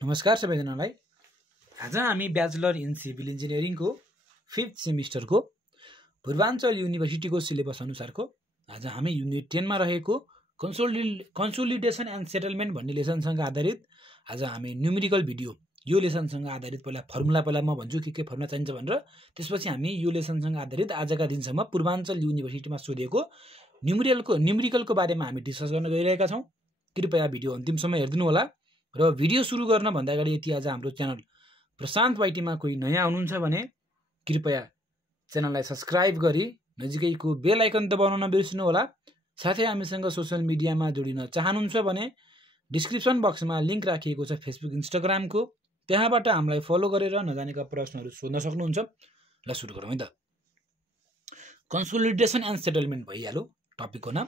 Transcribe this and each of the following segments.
नमस्कार सबैजनालाई। आज हामी ब्याचलर इन सिभिल इन्जिनियरिङको 5th सेमिस्टरको पूर्वाञ्चल युनिभर्सिटीको सिलेबस अनुसारको आज हामी युनिट 10 मा रहेको कन्सोलिडेसन एन्ड सेटलमेन्ट भन्ने लेसनसँग आधारित आज हामी न्युमेरिकल भिडियो यो लेसनसँग आधारित पहिला म भन्छु के फर्मुला चाहिन्छ भनेर, त्यसपछि हामी यो लेसनसँग आधारित आजका दिनसम्म पूर्वाञ्चल युनिभर्सिटीमा सोधेको न्युमेरिकलको बारेमा हामी डिस्कस गर्न गइरहेका छौं। कृपया भिडियो अन्तिमसम्म हेर्दिनु होला। र भिडियो सुरु गर्न भन्दा अगाडि यदि आज हाम्रो च्यानल प्रशान्त वाइटीमा कोही नयाँ हुनुहुन्छ भने कृपया च्यानललाई सब्स्क्राइब गरी नजिकैको बेल आइकन दबाउन नबिर्सनु होला। साथै हामीसँग सोशल मिडियामा जोडिन चाहनुहुन्छ भने डिस्क्रिप्सन बक्समा लिंक राखिएको छ फेसबुक इन्स्टाग्रामको, त्यहाँबाट हामीलाई फलो गरेर नजानेका प्रश्नहरू सोध्न सक्नुहुन्छ। ल सुरु गरौँ है त। कन्सोलिडेसन एन्ड सेटलमेन्ट भइहाल्यो टपिकको नाम।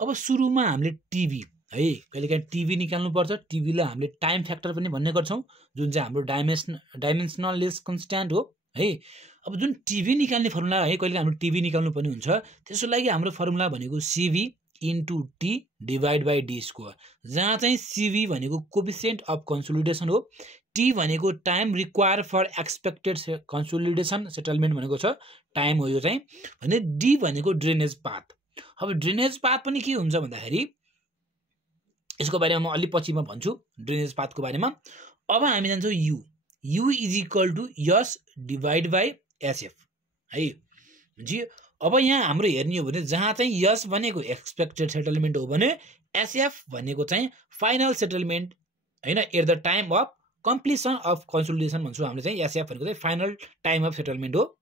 अब सुरुमा हामीले टिभी है कहिलेकाहीँ टिभी निकाल्नु पर्छ। टिभीलाई हामीले टाइम फ्याक्टर पनि भन्ने गर्छौं, जुन चाहिँ हाम्रो डाइमेन्सनल लेस कन्स्ट्यान्ट हो है। अब जुन टिभी निकाल्ने फर्मुला है, कहिले हाम्रो टिभी निकाल्नु पनि हुन्छ, त्यसको लागि हाम्रो फर्मुला भनेको CV into T divide by D square, जहाँ चाहिँ सिभी भनेको कोफिसिएन्ट अफ कन्सोलिडेसन हो, टी भनेको time require for expected consolidation settlement भनेको छ टाइम हो यो चाहिँ, भने डी भनेको ड्रेनेज पाथ। अब ड्रेनेज पाथ पनि के हुन्छ भन्दाखेरि यसको बारेमा म अलि पछि म भन्छु ड्रेनेज पाथको बारेमा। अब हामी जान्छौँ u is equal to s divide by SF है जी। अब यहाँ हाम्रो हेर्ने हो भने जहाँ चाहिँ यस भनेको एक्सपेक्टेड सेटलमेन्ट हो भने एसएफ भनेको चाहिँ फाइनल सेटलमेन्ट हैन, at the time of completion of consolidation भन्छौँ हामीले चाहिँ। एसएफ भनेको चाहिँ फाइनल टाइम अफ सेटलमेन्ट हो।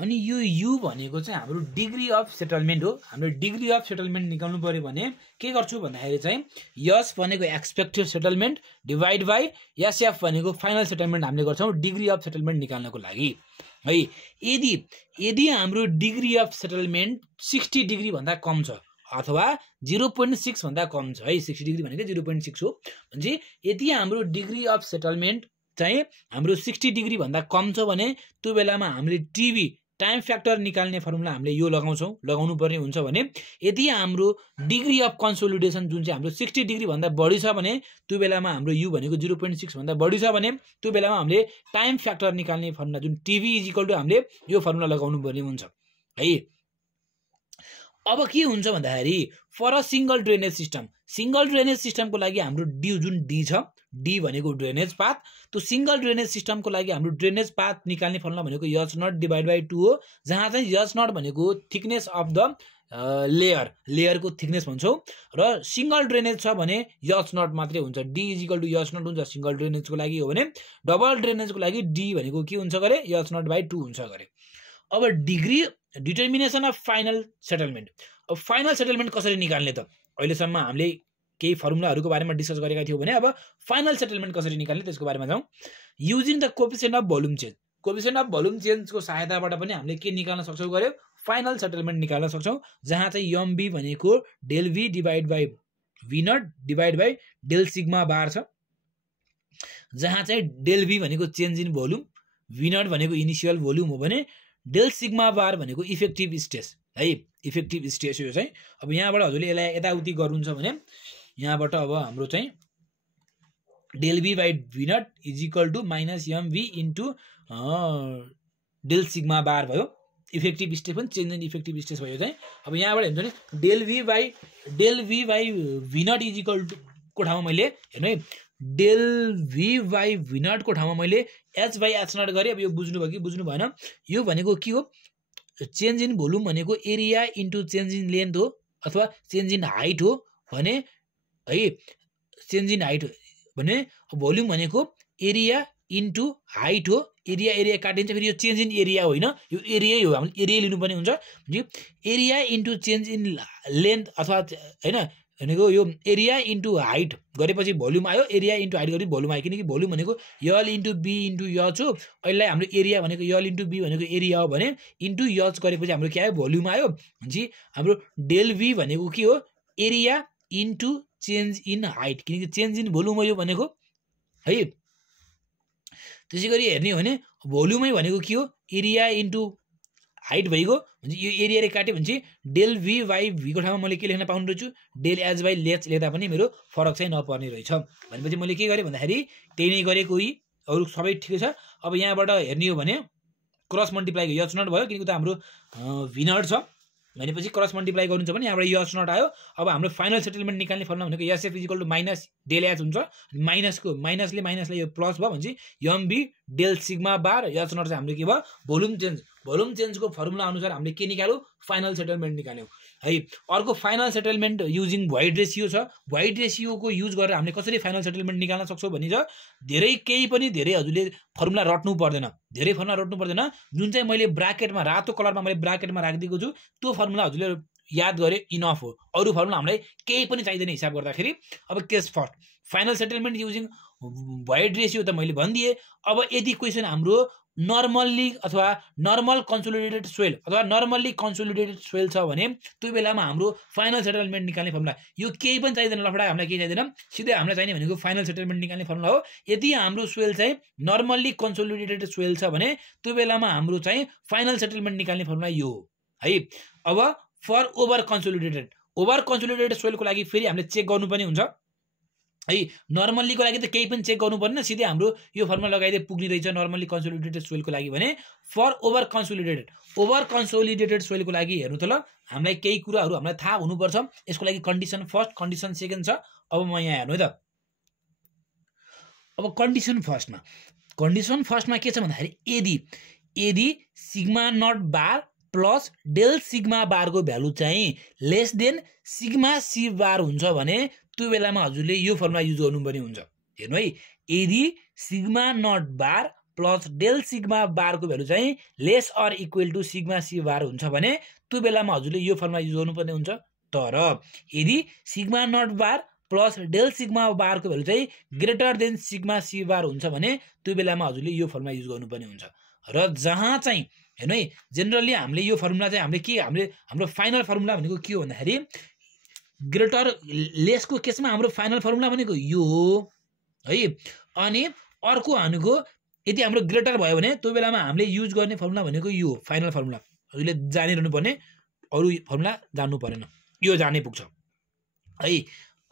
अनि यो यु भनेको चाहिँ हाम्रो डिग्री अफ सेटलमेन्ट हो। हाम्रो डिग्री अफ सेटलमेन्ट निकाल्नु पर्यो भने के गर्छु भन्दाखेरि चाहिँ यस भनेको expected settlement divide by SF भनेको फाइनल सेटलमेन्ट हामीले गर्छौँ डिग्री अफ सेटलमेन्ट निकाल्नको लागि है। यदि हाम्रो डिग्री अफ सेटलमेन्ट 60 डिग्री भन्दा कम छ अथवा 0.6 भन्दा कम छ है, 60 डिग्री भनेको 0.6 हो भने यदि हाम्रो डिग्री अफ सेटलमेन्ट चाहिँ हाम्रो 60 डिग्री भन्दा कम छ भने त्यो बेलामा हामीले टिभी टाइम फ्याक्टर निकाल्ने फर्मुला हामीले यो लगाउनु पर्ने हुन्छ भने यदि हाम्रो डिग्री अफ कन्सोलिडेसन जुन चाहिँ हाम्रो 60 डिग्री भन्दा बढी छ भने त्यो बेलामा हाम्रो यु भनेको 0.6 भन्दा बढी छ भने त्यो बेलामा हामीले टाइम फ्याक्टर निकाल्ने फर्मुला जुन टिभी इज इक्वल टु हामीले यो फर्मुला लगाउनु पर्ने हुन्छ है। अब के हुन्छ भन्दाखेरि फर अ सिंगल ड्रेनेज सिस्टमको लागि हाम्रो जुन डी छ, डी भनेको ड्रेनेज पाथ, त्यो सिंगल ड्रेनेज सिस्टमको लागि हाम्रो ड्रेनेज पाथ निकाल्ने फर्मुला भनेको एच नट डिभाइड बाई 2 हो, जहाँ चाहिँ एच नट भनेको थिकनेस अफ द लेयरको थिकनेस भन्छौँ, र सिंगल ड्रेनेज छ भने एच नट मात्रै हुन्छ। D is equal to H naught हुन्छ सिंगल ड्रेनेजको लागि हो भने, डबल ड्रेनेजको लागि डी भनेको के हुन्छ गरे एच नट बाई 2 हुन्छ गरे। अब डिटर्मिनेसन अफ फाइनल सेटलमेन्ट। अब फाइनल सेटलमेन्ट कसरी निकाल्ने त? अहिलेसम्म हामीले केही फर्मुलाहरूको बारेमा डिस्कस गरेका थियौँ भने अब फाइनल सेटलमेन्ट कसरी निकाल्ने त्यसको बारेमा जाउँ। Using the coefficient of volume change, coefficient of volume चेन्जको सहायताबाट पनि हामीले के निकाल्न सक्छौँ गरे फाइनल सेटलमेन्ट निकाल्न सक्छौँ, जहाँ चाहिँ एमबी भनेको del V divide by V not divide by del sigma bar छ, जहाँ चाहिँ डेल भी भनेको change in volume, V not भनेको इनिसियल भोल्युम हो भने डेल सिग्मा बार भनेको इफेक्टिभ स्ट्रेस है, इफेक्टिभ स्ट्रेस यो चाहिँ। अब यहाँबाट हजुरले यसलाई यताउति गर्नुहुन्छ भने यहाँबाट अब हाम्रो चाहिँ del V by V not is equal to minus MV into del sigma bar भयो। इफेक्टिभ स्ट्रेस पनि चेन्ज इन इफेक्टिभ स्ट्रेस भयो चाहिँ। अब यहाँबाट हेर्नु भने del V by V not is equal to को ठाउँमा मैले हेर्नु है, डेल भी बाई भी नटको ठाउँमा मैले एच बाई एच नट गरेँ। अब यो बुझ्नुभयो कि बुझ्नु भएन? यो भनेको के हो, चेन्ज इन भोल्युम भनेको area into change in length हो अथवा चेन्ज इन हाइट हो भने है, चेन्ज इन हाइट भने भोल्युम भनेको एरिया इन्टु हाइट हो, एरिया काटिन्छ फेरि यो चेन्ज इन एरिया होइन, यो एरियै हो, हामीले एरिया लिनुपर्ने हुन्छ। Area into change in length अथवा होइन भनेको यो एरिया इन्टु हाइट गरेपछि भोल्युम आयो, एरिया इन्टु हाइट गरेपछि भोल्युम आयो, किनकि भोल्युम भनेको यल इन्टु बी इन्टु यच हो। अहिले हाम्रो एरिया भनेको यल इन्टु बी भनेको एरिया हो भने इन्टु यच गरेपछि हाम्रो के आयो भोल्युम आयो जी। हाम्रो डेल भी भनेको के हो area into change in height, किनकि चेन्ज इन भोल्युम हो यो भनेको है। त्यसै गरी हेर्ने हो भने भोल्युमै भनेको के हो एरिया इन्टु हाइट भइगयो भने यो एरियाले काट्यो भने चाहिँ डेल भी बाई भीको ठाउँमा मैले के लेख्न पाउनु रहेछु डेल एच बाई लेच लेख्दा पनि मेरो फरक चाहिँ नपर्ने रहेछ भनेपछि मैले के गरेँ भन्दाखेरि त्यही नै गरेको यी अरू सबै ठिकै छ। अब यहाँबाट हेर्ने हो भने क्रस मल्टिप्लाई एच नट भयो किनकि त हाम्रो भी नट छ भनेपछि क्रस मल्टिप्लाई गर्नु छ भने यहाँबाट एच नट आयो। अब हाम्रो फाइनल सेटलमेन्ट निकाल्ने फर्मुला भनेको SF equal to minus del H हुन्छ माइनसले माइनसले यो प्लस भयो भने चाहिँ mv del sigma bar H naught चाहिँ हाम्रो के भयो भोल्युम चेन्जको फर्मुला अनुसार हामीले के निकाल्यौँ फाइनल सेटलमेन्ट निकाल्यौँ है। अर्को final settlement using void ratio छ। भोइड रेसियोको युज गरेर हामीले कसरी फाइनल सेटलमेन्ट निकाल्न सक्छौँ भने धेरै हजुरले फर्मुला रट्नु पर्दैन जुन चाहिँ मैले ब्राकेटमा रातो कलरमा मैले ब्राकेटमा राखिदिएको छु त्यो फर्मुला हजुरले याद गरे इनफ हो। अरू फर्मुला हामीलाई केही पनि चाहिँदैन हिसाब गर्दाखेरि। अब case first final settlement using void ratio त मैले भनिदिएँ। अब यदि क्वेसन हाम्रो नर्मल्ली अथवा नर्मल कन्सोलिडेटेड सोइल अथवा नर्मल्ली कन्सोलिडेटेड सोइल छ भने त्यो बेलामा हाम्रो फाइनल सेटलमेन्ट निकाल्ने फर्मुला यो केही पनि चाहिँदैन लफडा हामीलाई केही चाहिँदैन सिधै हामीलाई चाहिने भनेको फाइनल सेटलमेन्ट निकाल्ने फर्मुला हो। यदि हाम्रो सोइल चाहिँ नर्मल्ली कन्सोलिडेटेड सोइल छ भने त्यो बेलामा हाम्रो चाहिँ फाइनल सेटलमेन्ट निकाल्ने फर्मुला यो हो है। अब फर ओभर कन्सोलिडेटेड सोइलको लागि फेरि हामीले चेक गर्नुपर्ने हुन्छ है। नर्मल्लीको लागि त केही पनि चेक गर्नु पर्दैन सिधै हाम्रो यो फर्मुला लगाइदिए पुग्ने रहेछ नर्मल्ली कन्सोलिडेटेड सोइलको लागि भने। फर ओभर कन्सोलिडेटेड सोइलको लागि हेर्नु त ल हामीलाई केही कुराहरू हामीलाई थाहा हुनुपर्छ। यसको लागि कन्डिसन फर्स्ट कन्डिसन सेकेन्ड छ। अब म यहाँ हेर्नु है त अब कन्डिसन फर्स्टमा के छ भन्दाखेरि यदि sigma not bar plus del sigma बारको भ्यालु चाहिँ less than sigma C bar हुन्छ भने त्यो बेलामा हजुरले यो फर्मुला युज गर्नुपर्ने हुन्छ। हेर्नु है यदि sigma not bar plus del sigma बारको भ्यालु चाहिँ less or equal to sigma C bar हुन्छ भने त्यो बेलामा हजुरले यो फर्मुला युज गर्नुपर्ने हुन्छ। तर यदि sigma not bar plus del sigma बारको भ्यालु चाहिँ greater than sigma C bar हुन्छ भने त्यो बेलामा हजुरले यो फर्मुला युज गर्नुपर्ने हुन्छ। र जहाँ चाहिँ हेर्नु है जेनरली हामीले यो फर्मुला चाहिँ हाम्रो फाइनल फर्मुला भनेको के हो भन्दाखेरि ग्रेटर लेसको केसमा हाम्रो फाइनल फर्मुला भनेको यो हो है। अनि अर्को भनेको यदि हाम्रो ग्रेटर भयो भने त्यो बेलामा हामीले युज गर्ने फर्मुला भनेको यो फाइनल फर्मुला हजुरले जानिरहनु पर्ने अरू फर्मुला जान्नु परेन यो जाने पुग्छ है।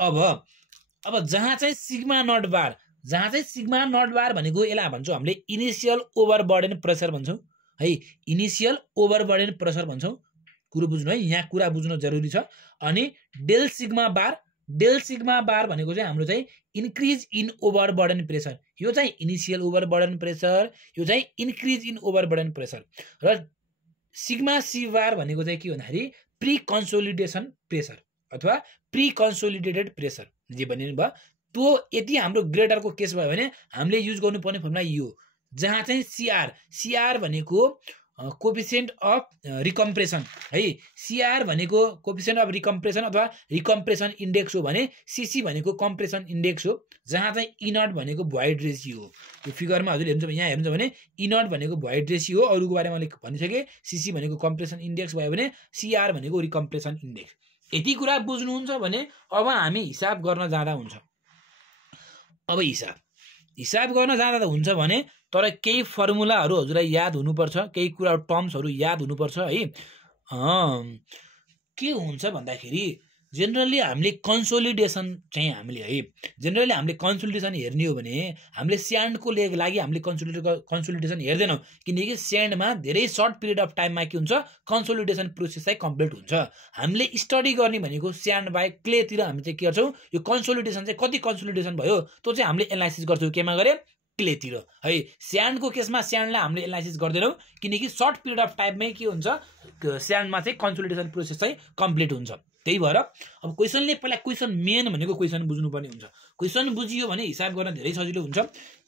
अब जहाँ चाहिँ सिग्मा नट बार भनेको यसलाई भन्छौँ हामीले इनिसियल ओभरबर्डन प्रेसर भन्छौँ है। इनिसियल ओभरबर्डन प्रेसर भन्छौँ कुरो बुझ्नु है यहाँ कुरा बुझ्नु जरुरी छ। अनि डेल सिग्मा बार भनेको चाहिँ हाम्रो चाहिँ इन्क्रिज इन ओभरबर्डन प्रेसर यो चाहिँ इनिसियल ओभरबर्डन प्रेसर यो चाहिँ इन्क्रिज इन ओभरबर्डन प्रेसर। र सिग्मा सी बार भनेको चाहिँ के भन्दाखेरि प्री कन्सोलिडेसन प्रेसर अथवा प्री कन्सोलिडेटेड प्रेसर जे भन्ने भयो त्यो यदि हाम्रो ग्रेटरको केस भयो भने हामीले युज गर्नुपर्ने फर्मुला यो जहाँ चाहिँ सिआर भनेको कोफिसिएन्ट अफ रिकम्प्रेसन है। सिआर भनेको कोफिसिएन्ट अफ रिकम्प्रेसन अथवा रिकम्प्रेसन इन्डेक्स हो भने सिसी भनेको कम्प्रेसन इन्डेक्स हो। जहाँ चाहिँ इनट भनेको भोइड रेसियो हो। यो फिगरमा हजुरले हेर्नुहुन्छ यहाँ हेर्नुहुन्छ भने इनट भनेको भोइड रेसियो हो। अरूको बारेमा मैले भनिसकेँ सिसी भनेको कम्प्रेसन इन्डेक्स भयो भने सिआर भनेको रिकम्प्रेसन इन्डेक्स। यति कुरा बुझ्नुहुन्छ भने अब हामी हिसाब गर्न जाँदा हुन्छ। अब हिसाब गर्न जाँदा त हुन्छ भने तर केही फर्मुलाहरू हजुरलाई याद हुनुपर्छ केही कुरा टर्म्सहरू याद हुनुपर्छ है। के हुन्छ भन्दाखेरि जेनरली हामीले कन्सोलिडेसन चाहिँ हामीले कन्सोलिडेसन हेर्ने हो भने हामीले स्यान्डको लागि हामीले कन्सोलिडेसन हेर्दैनौँ किनकि स्यान्डमा धेरै सर्ट पिरियड अफ टाइममा के हुन्छ कन्सोलिडेसन प्रोसेस चाहिँ कम्प्लिट हुन्छ। हामीले स्टडी गर्ने भनेको स्यान्ड बाहेक क्लेतिर हामी चाहिँ के गर्छौँ यो कन्सोलिडेसन चाहिँ कति कन्सोलिडेसन भयो त्यो चाहिँ हामीले एनालाइसिस गर्छौँ केमा गरे क्लेतिर है। स्यान्डको केसमा स्यान्डलाई हामीले एनालाइसिस गर्दैनौँ किनकि सर्ट पिरियड अफ टाइममै के हुन्छ स्यान्डमा चाहिँ कन्सोलिडेसन प्रोसेस चाहिँ कम्प्लिट हुन्छ। त्यही भएर अब क्वेसनले पहिला क्वेसन मेन भनेको क्वेसन बुझ्नुपर्ने हुन्छ। क्वेसन बुझियो भने हिसाब गर्न धेरै सजिलो हुन्छ।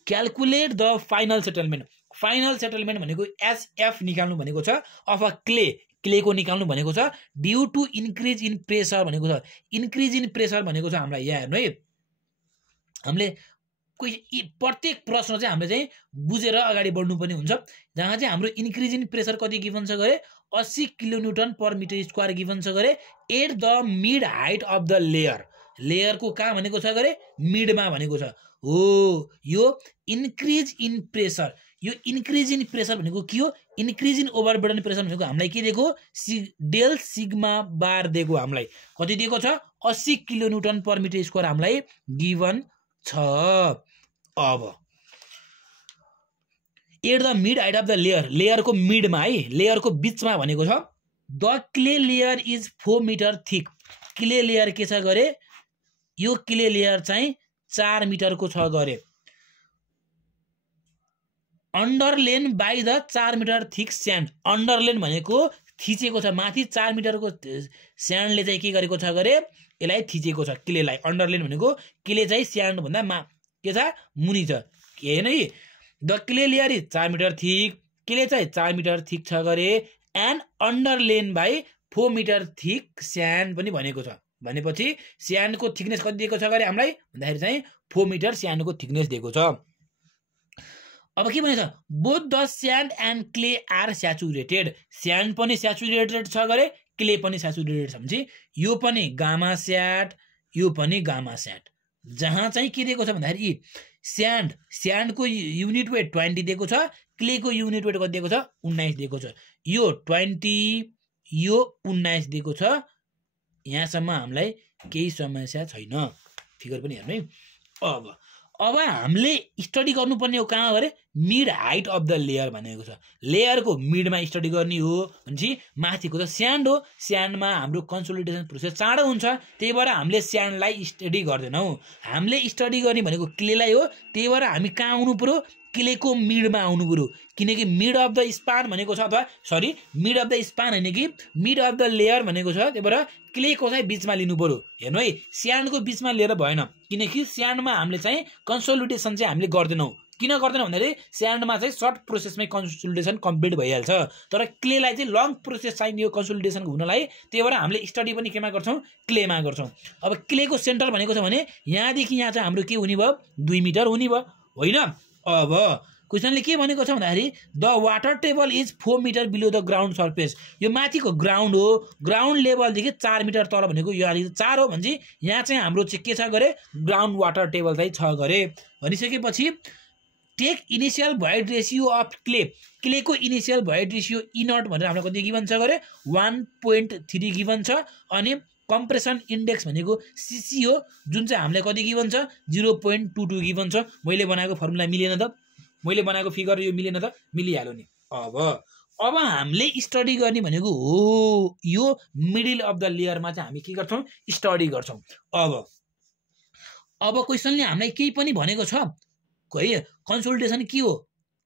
क्यालकुलेट द फाइनल सेटलमेन्ट भनेको एसएफ निकाल्नु भनेको छ अफ अ क्लेको निकाल्नु भनेको छ due to increase in pressure भनेको छ। इन्क्रिज इन प्रेसर भनेको छ हामीलाई यहाँ हेर्नु है हामीले प्रत्येक प्रश्न चाहिँ हामीले चाहिँ बुझेर अगाडि बढ्नुपर्ने हुन्छ। जहाँ चाहिँ हाम्रो इन्क्रिज इन प्रेसर कति गिभन छ गरे 80 kilonewton per metre square given छ गरे at the mid height of the लेयरको कहाँ भनेको छ गरे मिडमा भनेको छ हो। यो इन्क्रिज इन प्रेसर यो इन्क्रिज इन प्रेसर भनेको के हो इन्क्रिज इन ओभरबर्डन प्रेसर भनेको हामीलाई के दिएको डेल सिग्मा बार दिएको हामीलाई कति दिएको छ 80 किलोन्युटन पर मिटर स्क्वायर हामीलाई गिवन छ अब at the mid height of the लेयरको मिडमा है लेयरको बीचमा भनेको छ the clay layer is 4 metre thick clay layer के छ गरे यो क्ले लेयर चाहिँ 4 मिटरको छ गरे underlain by the 4 metre thick sand underlain भनेको थिचेको छ माथि 4 मिटरको स्यान्डले चाहिँ के गरेको छ गरे यसलाई थिचेको छ क्लेलाई अन्डरलेन भनेको क्ले चाहिँ स्यान्ड भन्दा के छ मुनि छ के हैन है the clay layer is 4 metre thick clay चाहिँ 4 मिटर थिक छ गरे and underlain by 4 metre thick sand पनि भनेको छ भनेपछि स्यान्डको थिकनेस कति दिएको छ गरे हामीलाई भन्दाखेरि चाहिँ 4 मिटर स्यान्डको थिकनेस दिएको छ अब के भनेछ both the sand and clay are saturated sand पनि स्याचुरेटेड छ गरे क्ले पनि स्याचुरेटेड छ भने यो पनि गामा स्याट यो पनि गामा स्याट जहाँ चाहिँ के दिएको छ भन्दाखेरि स्यान्डको युनिट वेट 20 दिएको छ क्लेको युनिट वेट कति दिएको छ 19 दिएको छ यो 20 यो 19 दिएको छ यहाँसम्म हामीलाई केही समस्या छैन फिगर पनि हेर्नु है अब हामीले स्टडी गर्नुपर्ने हो कहाँ गरे mid height of the layer भनेको छ लेयरको मिडमा स्टडी गर्ने हो भनेपछि माथिको त स्यान्ड हो स्यान्डमा हाम्रो कन्सोलिडेसन प्रोसेस चाँडो हुन्छ त्यही भएर हामीले स्यान्डलाई स्टडी गर्दैनौँ हामीले स्टडी गर्ने भनेको क्लेलाई हो त्यही भएर हामी कहाँ आउनु पर्यो क्लेको मिडमा आउनु पर्यो किनकि मिड अफ द स्पान भनेको छ अथवा sorry mid of the span हैन कि मिड अफ द लेयर भनेको छ त्यही भएर क्लेको चाहिँ बीचमा लिनु पर्यो हेर्नु है स्यान्डको बीचमा लिएर भएन किनकि स्यान्डमा हामीले चाहिँ कन्सोलिडेसन चाहिँ हामीले गर्दैनौँ किन गर्दैनौँ भन्दाखेरि स्यान्डमा चाहिँ सर्ट प्रोसेसमै कन्सोलिडेसन कम्प्लिट भइहाल्छ तर क्लेलाई चाहिँ लङ प्रोसेस चाहिने यो कन्सोलिडेसन हुनलाई त्यही भएर हामीले स्टडी पनि केमा गर्छौँ क्लेमा गर्छौँ अब क्लेको सेन्टर भनेको छ भने यहाँदेखि यहाँ चाहिँ हाम्रो के हुने भयो 2 मिटर हुने भयो होइन अब क्वेसनले के भनेको छ भन्दाखेरि the water table is 4 metre below the ground surface यो माथिको ग्राउन्ड हो ग्राउन्ड लेभलदेखि 4 मिटर तल भनेको यो 4 हो भने यहाँ चाहिँ हाम्रो चाहिँ के छ गरे ग्राउन्ड वाटर टेबल चाहिँ छ गरे भनिसकेपछि take initial void ratio of क्लेको initial void ratio E not भनेर हामीलाई कति गिभन छ गरे 1.3 गिभन छ अनि कम्प्रेसन इन्डेक्स भनेको सीसी हो जुन चाहिँ हामीलाई कति गिभन छ 0.22 गिभन छ मैले बनाएको फर्मुला मिलेन त मैले बनाएको फिगर यो मिलेन त मिलिहाल्यो नि अब हामीले स्टडी गर्ने भनेको हो यो मिडल अफ द लेयरमा चाहिँ हामी के गर्छौँ स्टडी गर्छौँ अब क्वेसनले हामीलाई केही पनि भनेको छ है कन्सोलिडेसन के हो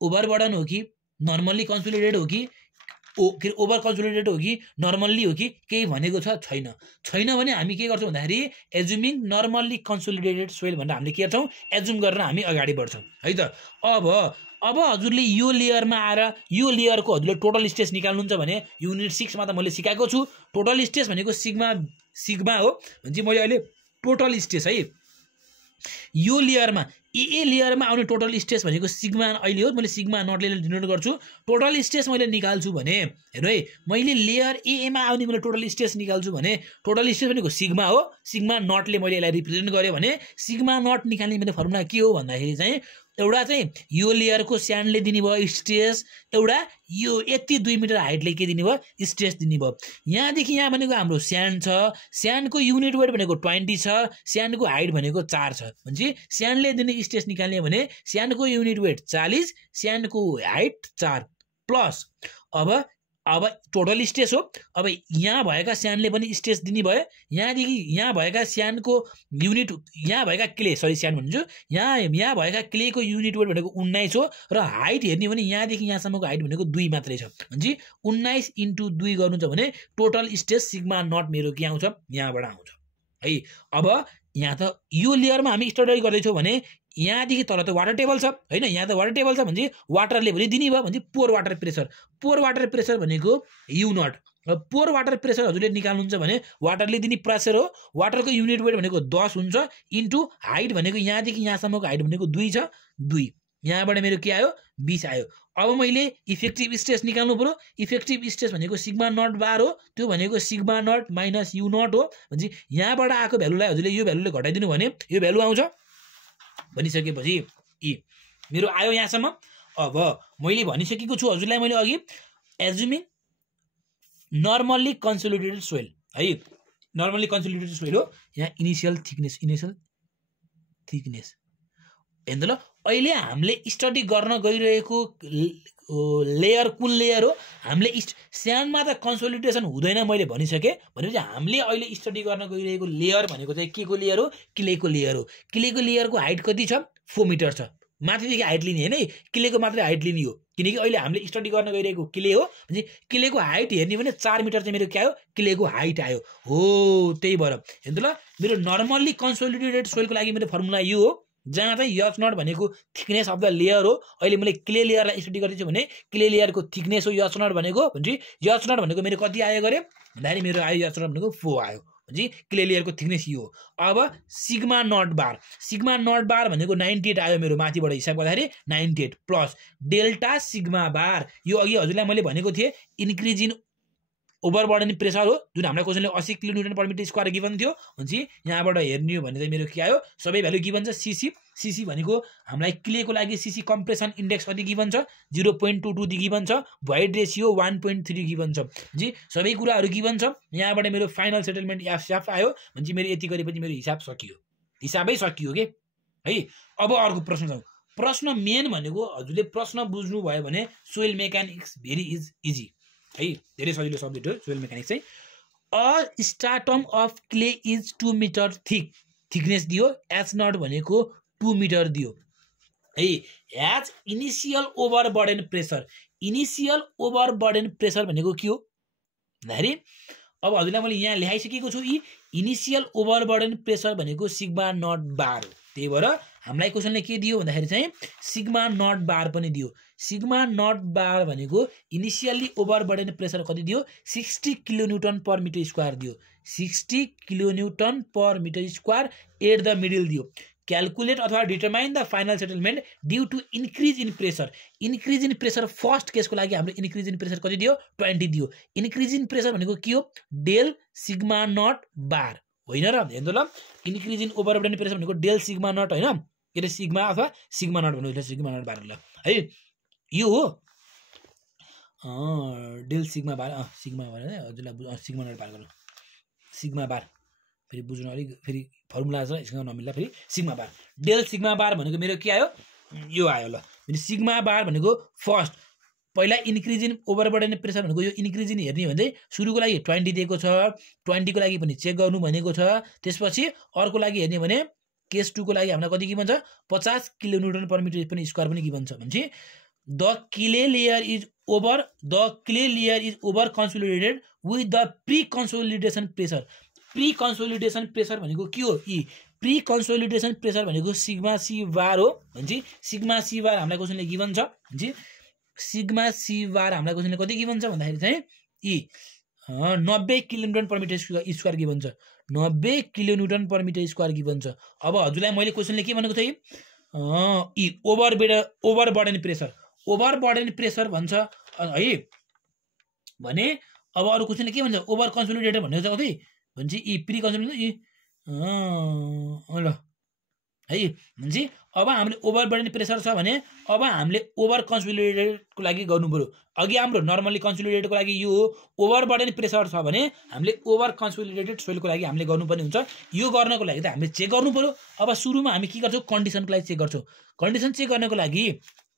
ओभरबर्डन हो कि नर्मल्ली कन्सोलिडेटेड हो कि ओभर कन्सोलिडेटेड हो कि नर्मल्ली हो कि केही भनेको छैन भने हामी के गर्छौँ भन्दाखेरि एजुमिङ नर्मल्ली कन्सोलिडेटेड सोइल भनेर हामीले के गर्छौँ एजुम गरेर हामी अगाडि बढ्छौँ है त अब हजुरले यो लेयरमा आएर यो लेयरको हजुरले टोटल स्ट्रेस निकाल्नुहुन्छ भने युनिट 6 मा त मैले सिकाएको छु टोटल स्ट्रेस भनेको सिग्मा हो भने मैले अहिले टोटल स्ट्रेस है यो लेयरमा ए लेयरमा आउने टोटल स्ट्रेस भनेको सिग्मा अहिले हो मैले सिग्मा नटले डिनोट गर्छु टोटल स्ट्रेस मैले निकाल्छु भने हेर्नु है मैले लेयर एमा आउने मैले टोटल स्ट्रेस निकाल्छु भने टोटल स्ट्रेस भनेको सिग्मा हो सिग्मा नटले मैले यसलाई रिप्रेजेन्ट गरेँ भने सिग्मा नट निकाल्ने मेरो फर्मुला के हो भन्दाखेरि चाहिँ एउटा चाहिँ यो लेयरको स्यान्डले दिने भयो स्ट्रेस एउटा यो यति 2 मिटर हाइटले के दिने भयो स्ट्रेस दिने भयो यहाँदेखि यहाँ भनेको हाम्रो स्यान्ड छ स्यान्डको युनिट वेट भनेको 20 छ स्यान्डको हाइट भनेको 4 छ भने स्यान्डले दिने स्ट्रेस निकाल्ने भने स्यान्डको युनिट वेट 40 स्यान्डको हाइट 4 प्लस अब टोटल स्ट्रेस हो अब यहाँ भएका स्यान्डले पनि स्ट्रेस दिने भयो यहाँदेखि यहाँ भएका स्यान्डको युनिट यहाँ भएका क्ले सरी स्यान्ड भन्छु यहाँ भएका क्लेको युनिट वेट भनेको 19 हो र हाइट हेर्ने भने यहाँदेखि यहाँसम्मको हाइट भनेको 2 मात्रै छ भने 19 × 2 गर्नु छ भने टोटल स्ट्रेस सिग्मा नट मेरो के आउँछ यहाँबाट आउँछ है अब यहाँ त यो लेयरमा हामी स्टडी गर्दैछौँ भने यहाँदेखि तल त वाटर टेबल छ हैन यहाँ त वाटर टेबल छ भने वाटर लेभल दिने भयो भने पोर वाटर प्रेसर भनेको यु नट र पोर वाटर प्रेसर हजुरले निकाल्नुहुन्छ भने वाटरले दिने प्रेसर हो वाटरको युनिट वेट भनेको 10 हुन्छ इन्टु हाइट भनेको यहाँदेखि यहाँसम्मको हाइट भनेको 2 छ 2 यहाँबाट मेरो के आयो 20 आयो अब मैले इफेक्टिभ स्ट्रेस निकाल्नु पर्यो इफेक्टिभ स्ट्रेस भनेको सिग्मा नट बार हो त्यो भनेको sigma naught minus u naught हो भने यहाँबाट आएको भ्यालुलाई हजुरले यो भ्यालुले घटाइदिनु भने यो भ्यालु आउँछ भनिसकेपछि मेरो आयो यहाँसम्म अब मैले भनिसकेको छु हजुरलाई मैले अघि एज्युमिङ नर्मल्ली कन्सोलिडेटेड सोइल है, नर्मल्ली कन्सोलिडेटेड सोइल हो। यहाँ इनिसियल थिकनेस हेर्नु ल, अहिले हामीले स्टडी गर्न गइरहेको लेयर कुन लेयर हो? हामीले सानोमा त कन्सोलिडेसन हुँदैन मैले भनिसकेँ। भनेपछि हामीले अहिले स्टडी गर्न गइरहेको लेयर भनेको चाहिँ के को लेयर हो? क्लेको लेयर हो। क्लेको लेयरको हाइट कति छ? 4 मिटर छ। माथिदेखि हाइट लिने होइन है, क्लेको मात्रै हाइट लिने हो, किनकि अहिले हामीले स्टडी गर्न गइरहेको क्ले हो। भने क्लेको हाइट हेर्ने भने 4 मिटर चाहिँ मेरो के आयो? क्लेको हाइट आयो हो। त्यही भएर हेर्नु ल, मेरो नर्मल्ली कन्सोलिडेटेड सोइलको लागि मेरो फर्मुला यो हो, जहाँ चाहिँ एच नट भनेको थिकनेस अफ द लेयर हो। अहिले मैले क्ले लेयरलाई स्टडी गर्दैछु भने क्ले लेयरको थिकनेस हो एच नट भनेको। भनेपछि एच नट भनेको मेरो कति आयो गरे भन्दाखेरि मेरो आयो एच नट भनेको 4 आयो। भनेपछि क्ले लेयरको थिकनेस यो हो। अब सिग्मा नट बार भनेको 98 आयो मेरो, माथिबाट हिसाब गर्दाखेरि 98 प्लस डेल्टा सिग्मा बार। यो अघि हजुरलाई मैले भनेको थिएँ इन्क्रिज इन ओभरबर्डन प्रेसर हो, जुन हाम्रो क्वेसनले 80 kilo newton per metre square given थियो। भनेपछि यहाँबाट हेर्ने हो भने चाहिँ मेरो के आयो? सबै भ्यालु गिभन छ। सीसी भनेको हामीलाई क्लेको लागि सीसी कम्प्रेसन इन्डेक्स कति गिभन छ? 0.22 गिभन छ। भोइड रेसियो 1.3 गिभन छ। जी सबै कुराहरू गिभन छ। यहाँबाट मेरो फाइनल सेटलमेन्ट एफ आयो। भनेपछि मेरो यति गरेपछि मेरो हिसाबै सकियो के है। अब अर्को प्रश्न जाउँ। प्रश्न मेन भनेको हजुरले प्रश्न बुझ्नु भयो भने सोइल मेकानिक्स भेरी इजी है, धेरै सजिलो सब्जेक्ट हो सोइल मेकानिक्स चाहिँ। A stratum of clay is 2 metre thickness दियो, एच नट भनेको 2 मिटर दियो है। एज इनिसियल ओभरबर्डन प्रेसर भनेको के हो भन्दाखेरि अब हजुरलाई मैले यहाँ लेखाइसकेको छु। यी इनिसियल ओभरबर्डन प्रेसर भनेको सिग्मा नट बार हो। त्यही भएर हामीलाई क्वेसनले के दियो भन्दाखेरि चाहिँ सिग्मा नट बार पनि दियो। सिग्मा नट बार भनेको इनिसियली ओभरबर्डन प्रेसर कति दियो? 60 kilo newton per metre square दियो। 60 kilo newton per metre square at the middle दियो। क्यालकुलेट अथवा determine the final settlement due to increase in pressure first केसको लागि हाम्रो इन्क्रिज इन प्रेसर कति दियो? 20 दियो। इन्क्रिज इन प्रेसर भनेको के हो? डेल सिग्मा नट बार होइन र? हेर्नु ल, इन्क्रिज इन ओभरबर्डन प्रेसर भनेको डेल सिग्मा नट होइन, के अरे सिग्मा अथवा सिग्मा नट भन्नु, सिग्मा नट बार ल है। यो हो डेल सिग्मा बार, सिग्मा बार हजुरलाई सिग्मा नट बार गर्नु। सिग्मा बार फेरि बुझ्नु अलिक फेरि फर्मुला छ यससँग नमिल्दा फेरि सिग्मा बार। डेल सिग्मा बार भनेको मेरो के आयो? यो आयो ल। सिग्मा बार भनेको फर्स्ट पहिला इन्क्रिज इन ओभरबर्डन प्रेसर भनेको यो इन्क्रिज इन हेर्ने हो भने सुरुको लागि 20 दिएको छ, 20 को लागि पनि चेक गर्नु भनेको छ। त्यसपछि अर्को लागि हेर्ने भने केस 2 को लागि हामीलाई कति गिभन छ? 50 किलो न्युटन पर मिटर पनि स्क्वायर पनि गिभन छ। भनेपछि the clay layer is over consolidated with the pre consolidation pressure भनेको के हो? प्री कन्सोलिडेसन प्रेसर भनेको सिग्मा सी बार हो। भनेपछि सिग्मा सी बार हामीलाई क्वेसनले गिभन छ। भनेपछि सिग्मा सी बार हामीलाई क्वेसनले कति गिभन छ भन्दाखेरि चाहिँ 90 kilo newton per metre square given छ। 90 kilo newton per metre square given छ। अब हजुरलाई मैले क्वेसनले के भनेको थिएँ? ओभरबर्डन प्रेसर भन्छ है भने अब अरू क्वेसनले के भन्छ? ओभर कन्सोलिडेटेड भनेको चाहिँ कति भन्छ? प्री कन्सोलिडेटेड ल है। भनेपछि अब हामीले ओभरबर्डन प्रेसर छ भने अब हामीले ओभर कन्सोलिडेटेडको लागि गर्नु पर्यो। अघि हाम्रो नर्मली कन्सोलिडेटेडको लागि यो हो। ओभरबर्डन प्रेसर छ भने हामीले ओभर कन्सोलिडेटेड सोइलको लागि हामीले गर्नुपर्ने हुन्छ। यो गर्नको लागि त हामीले चेक गर्नु पर्यो। अब सुरुमा हामी के गर्छौँ? कन्डिसनको लागि चेक गर्छौँ। कन्डिसन चेक गर्नको लागि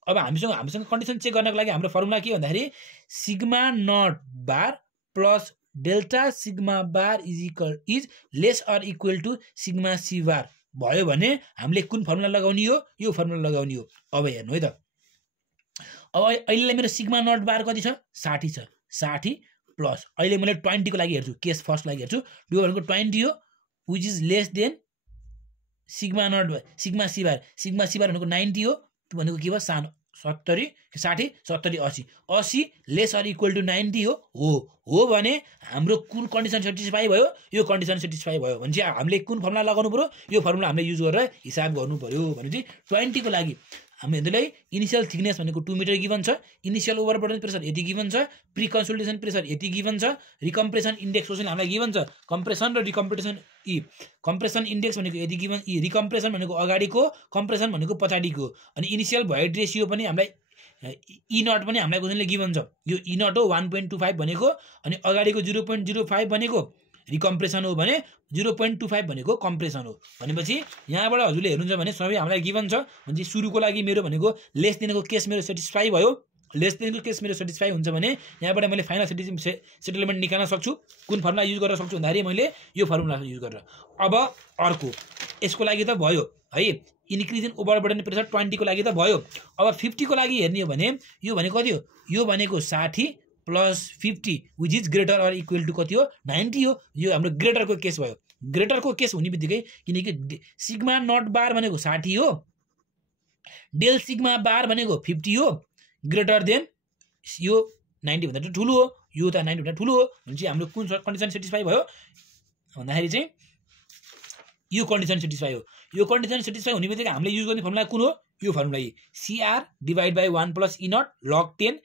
अब हामीसँग कन्डिसन चेक गर्नको लागि हाम्रो फर्मुला के भन्दाखेरि sigma not bar plus delta sigma bar is less or equal to sigma C bar भयो भने हामीले कुन फर्मुला लगाउने हो? यो फर्मुला लगाउने हो। अब हेर्नु है त, अब अहिले मेरो सिग्मा नट बार कति छ? 60 छ। 60 प्लस अहिले मैले 20 को लागि हेर्छु, केस फर्स्ट लागि हेर्छु। यो भनेको 20 हो which is less than sigma C bar भनेको 90 हो। त्यो भनेको के भयो? सानो 70 60 70 80 लेस अर इक्वल टु 90 हो भने हाम्रो कुन कन्डिसन सेटिस्फाई भयो? यो कन्डिसन सेटिस्फाई भयो भने चाहिँ हामीले कुन फर्मुला लगाउनु पर्यो? यो फर्मुला हामीले युज गरेर हिसाब गर्नु पर्यो। भनेपछि 20 को लागि हामीलाई इनिसियल थिकनेस भनेको 2 मिटर गिभन छ। इनिसियल ओभरबर्डन प्रेसर यति गिभन छ। प्री कन्सोलिडेसन प्रेसर यति गिभन छ। रिकम्प्रेसन इन्डेक्स क्वेसन हामीलाई गिभन छ। कम्प्रेसन र रिकम्प्रेसन कम्प्रेसन इन्डेक्स भनेको यति गिभन। रिकम्प्रेसन भनेको अगाडिको, कम्प्रेसन भनेको पछाडिको। अनि इनिसियल भोइड रेसियो पनि हामीलाई ई नट पनि हामीलाई क्वेसनले गिभन छ। यो ई नट हो 1.25 भनेको, अनि अगाडिको 0.05 भनेको रिकम्प्रेसन हो भने 0.25 भनेको कम्प्रेसन हो। भनेपछि यहाँबाट हजुरले हेर्नुहुन्छ भने सबै हामीलाई गिभन छ। भने सुरुको लागि मेरो भनेको लेस देनको केस मेरो सेटिस्फाई भयो। लेस देनको केस मेरो सेटिस्फाई हुन्छ भने यहाँबाट मैले फाइनल सेटलमेन्ट निकाल्न सक्छु। कुन फर्मुला युज गर्न सक्छु भन्दाखेरि मैले यो फर्मुला युज गरेर। अब अर्को यसको लागि त भयो है, इन्क्रिज इन ओभरबर्डन प्रेसर 20 को लागि त भयो। अब 50 को लागि हेर्ने हो भने यो भनेको कति हो? यो भनेको 60 plus 50 which is greater or equal to कति हो? 90 हो। यो हाम्रो ग्रेटरको केस भयो। ग्रेटरको केस हुने बित्तिकै किनकि सिग्मा नट बार भनेको 60 हो, डेल सिग्मा बार भनेको 50 हो, ग्रेटर देन यो 90 भन्दा ठुलो हो, यो त 90 भन्दा ठुलो हो। भनेपछि हाम्रो कुन कन्डिसन सेटिस्फाई भयो भन्दाखेरि चाहिँ यो कन्डिसन सेटिस्फाई हो। यो कन्डिसन सेटिस्फाई हुने बित्तिकै हामीले युज गर्ने फर्मुला कुन हो? यो formula CR divide by 1 plus e naught log 10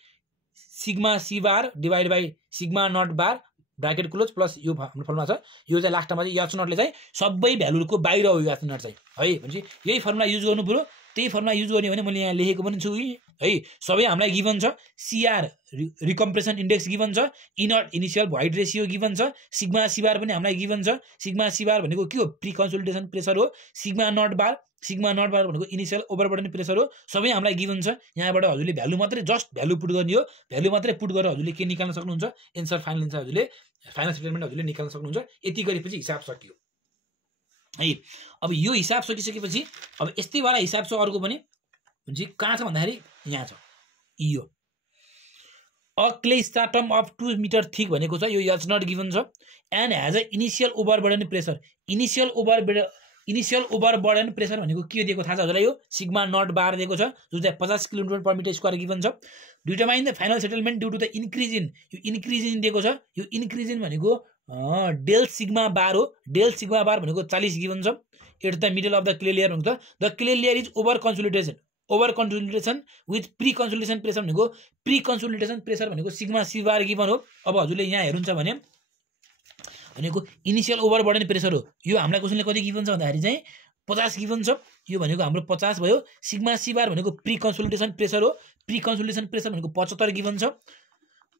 sigma C bar divide by sigma not bar bracket close plus यो हाम्रो फर्मुला छ। यो चाहिँ लास्टमा चाहिँ एच नटले चाहिँ सबै भ्यालुको बाहिर हो यो एच नट चाहिँ है। भनेपछि यही फर्मुला युज गर्नु पर्यो। त्यही फर्मुला युज गर्ने भने मैले यहाँ लेखेको पनि छु है। सबै हामीलाई गिभन छ। CR रिकम्प्रेसन इन्डेक्स गिभन छ, E not initial void ratio given छ, सिग्मा सी बार पनि हामीलाई गिभन छ। सिग्मा सी बार भनेको के हो? प्री कन्सोलिडेसन प्रेसर हो। सिग्मा नट बार भनेको इनिशियल ओभरबर्डन प्रेसर हो। सबै हामीलाई गिभन छ। यहाँबाट हजुरले भ्यालु मात्रै जस्ट भ्यालु पुट गर्ने हो। भ्यालु मात्रै पुट गरेर हजुरले के निकाल्न सक्नुहुन्छ? एन्सर फाइनल एन्सर हजुरले फाइनल सेटलमेन्ट हजुरले निकाल्न सक्नुहुन्छ। यति गरेपछि हिसाब सकियो है। अब यो हिसाब सकिसकेपछि अब यस्तै वाला हिसाब छ अर्को पनि। भनेपछि कहाँ छ भन्दाखेरि यहाँ छ। यो a clay stratum of 2 metre thick भनेको छ। यो एच नट गिभन छ and has a initial overburden pressure. Initial overburden pressure भनेको के दिएको थाहा छ हजुरलाई? यो सिग्मा नट बार दिएको छ जुन चाहिँ 50 kilometre per metre square given छ। Determine the final settlement due to the increase in. यो इन्क्रिज इन दिएको छ। यो इन्क्रिज इन भनेको डेल सिग्मा बार हो। डेल सिग्मा बार भनेको 40 गिभन छ। At the middle of the clay layer भनेको the clay layer is over consolidation with pre consolidation pressure भनेको प्री कन्सोलिडेसन प्रेसर भनेको सिग्मा सी बार गिभन हो। अब हजुरले यहाँ हेर्नुहुन्छ भने भनेको इनिशियल ओभरबर्डन प्रेसर हो। यो हामीलाई क्वेसनले कति गिभन छ भन्दाखेरि चाहिँ 50 गिभन छ। यो भनेको हाम्रो 50 भयो। सिग्मा सी बार भनेको प्री कन्सोलिडेसन प्रेसर हो। प्री कन्सोलिडेसन प्रेसर भनेको 75 गिभन छ।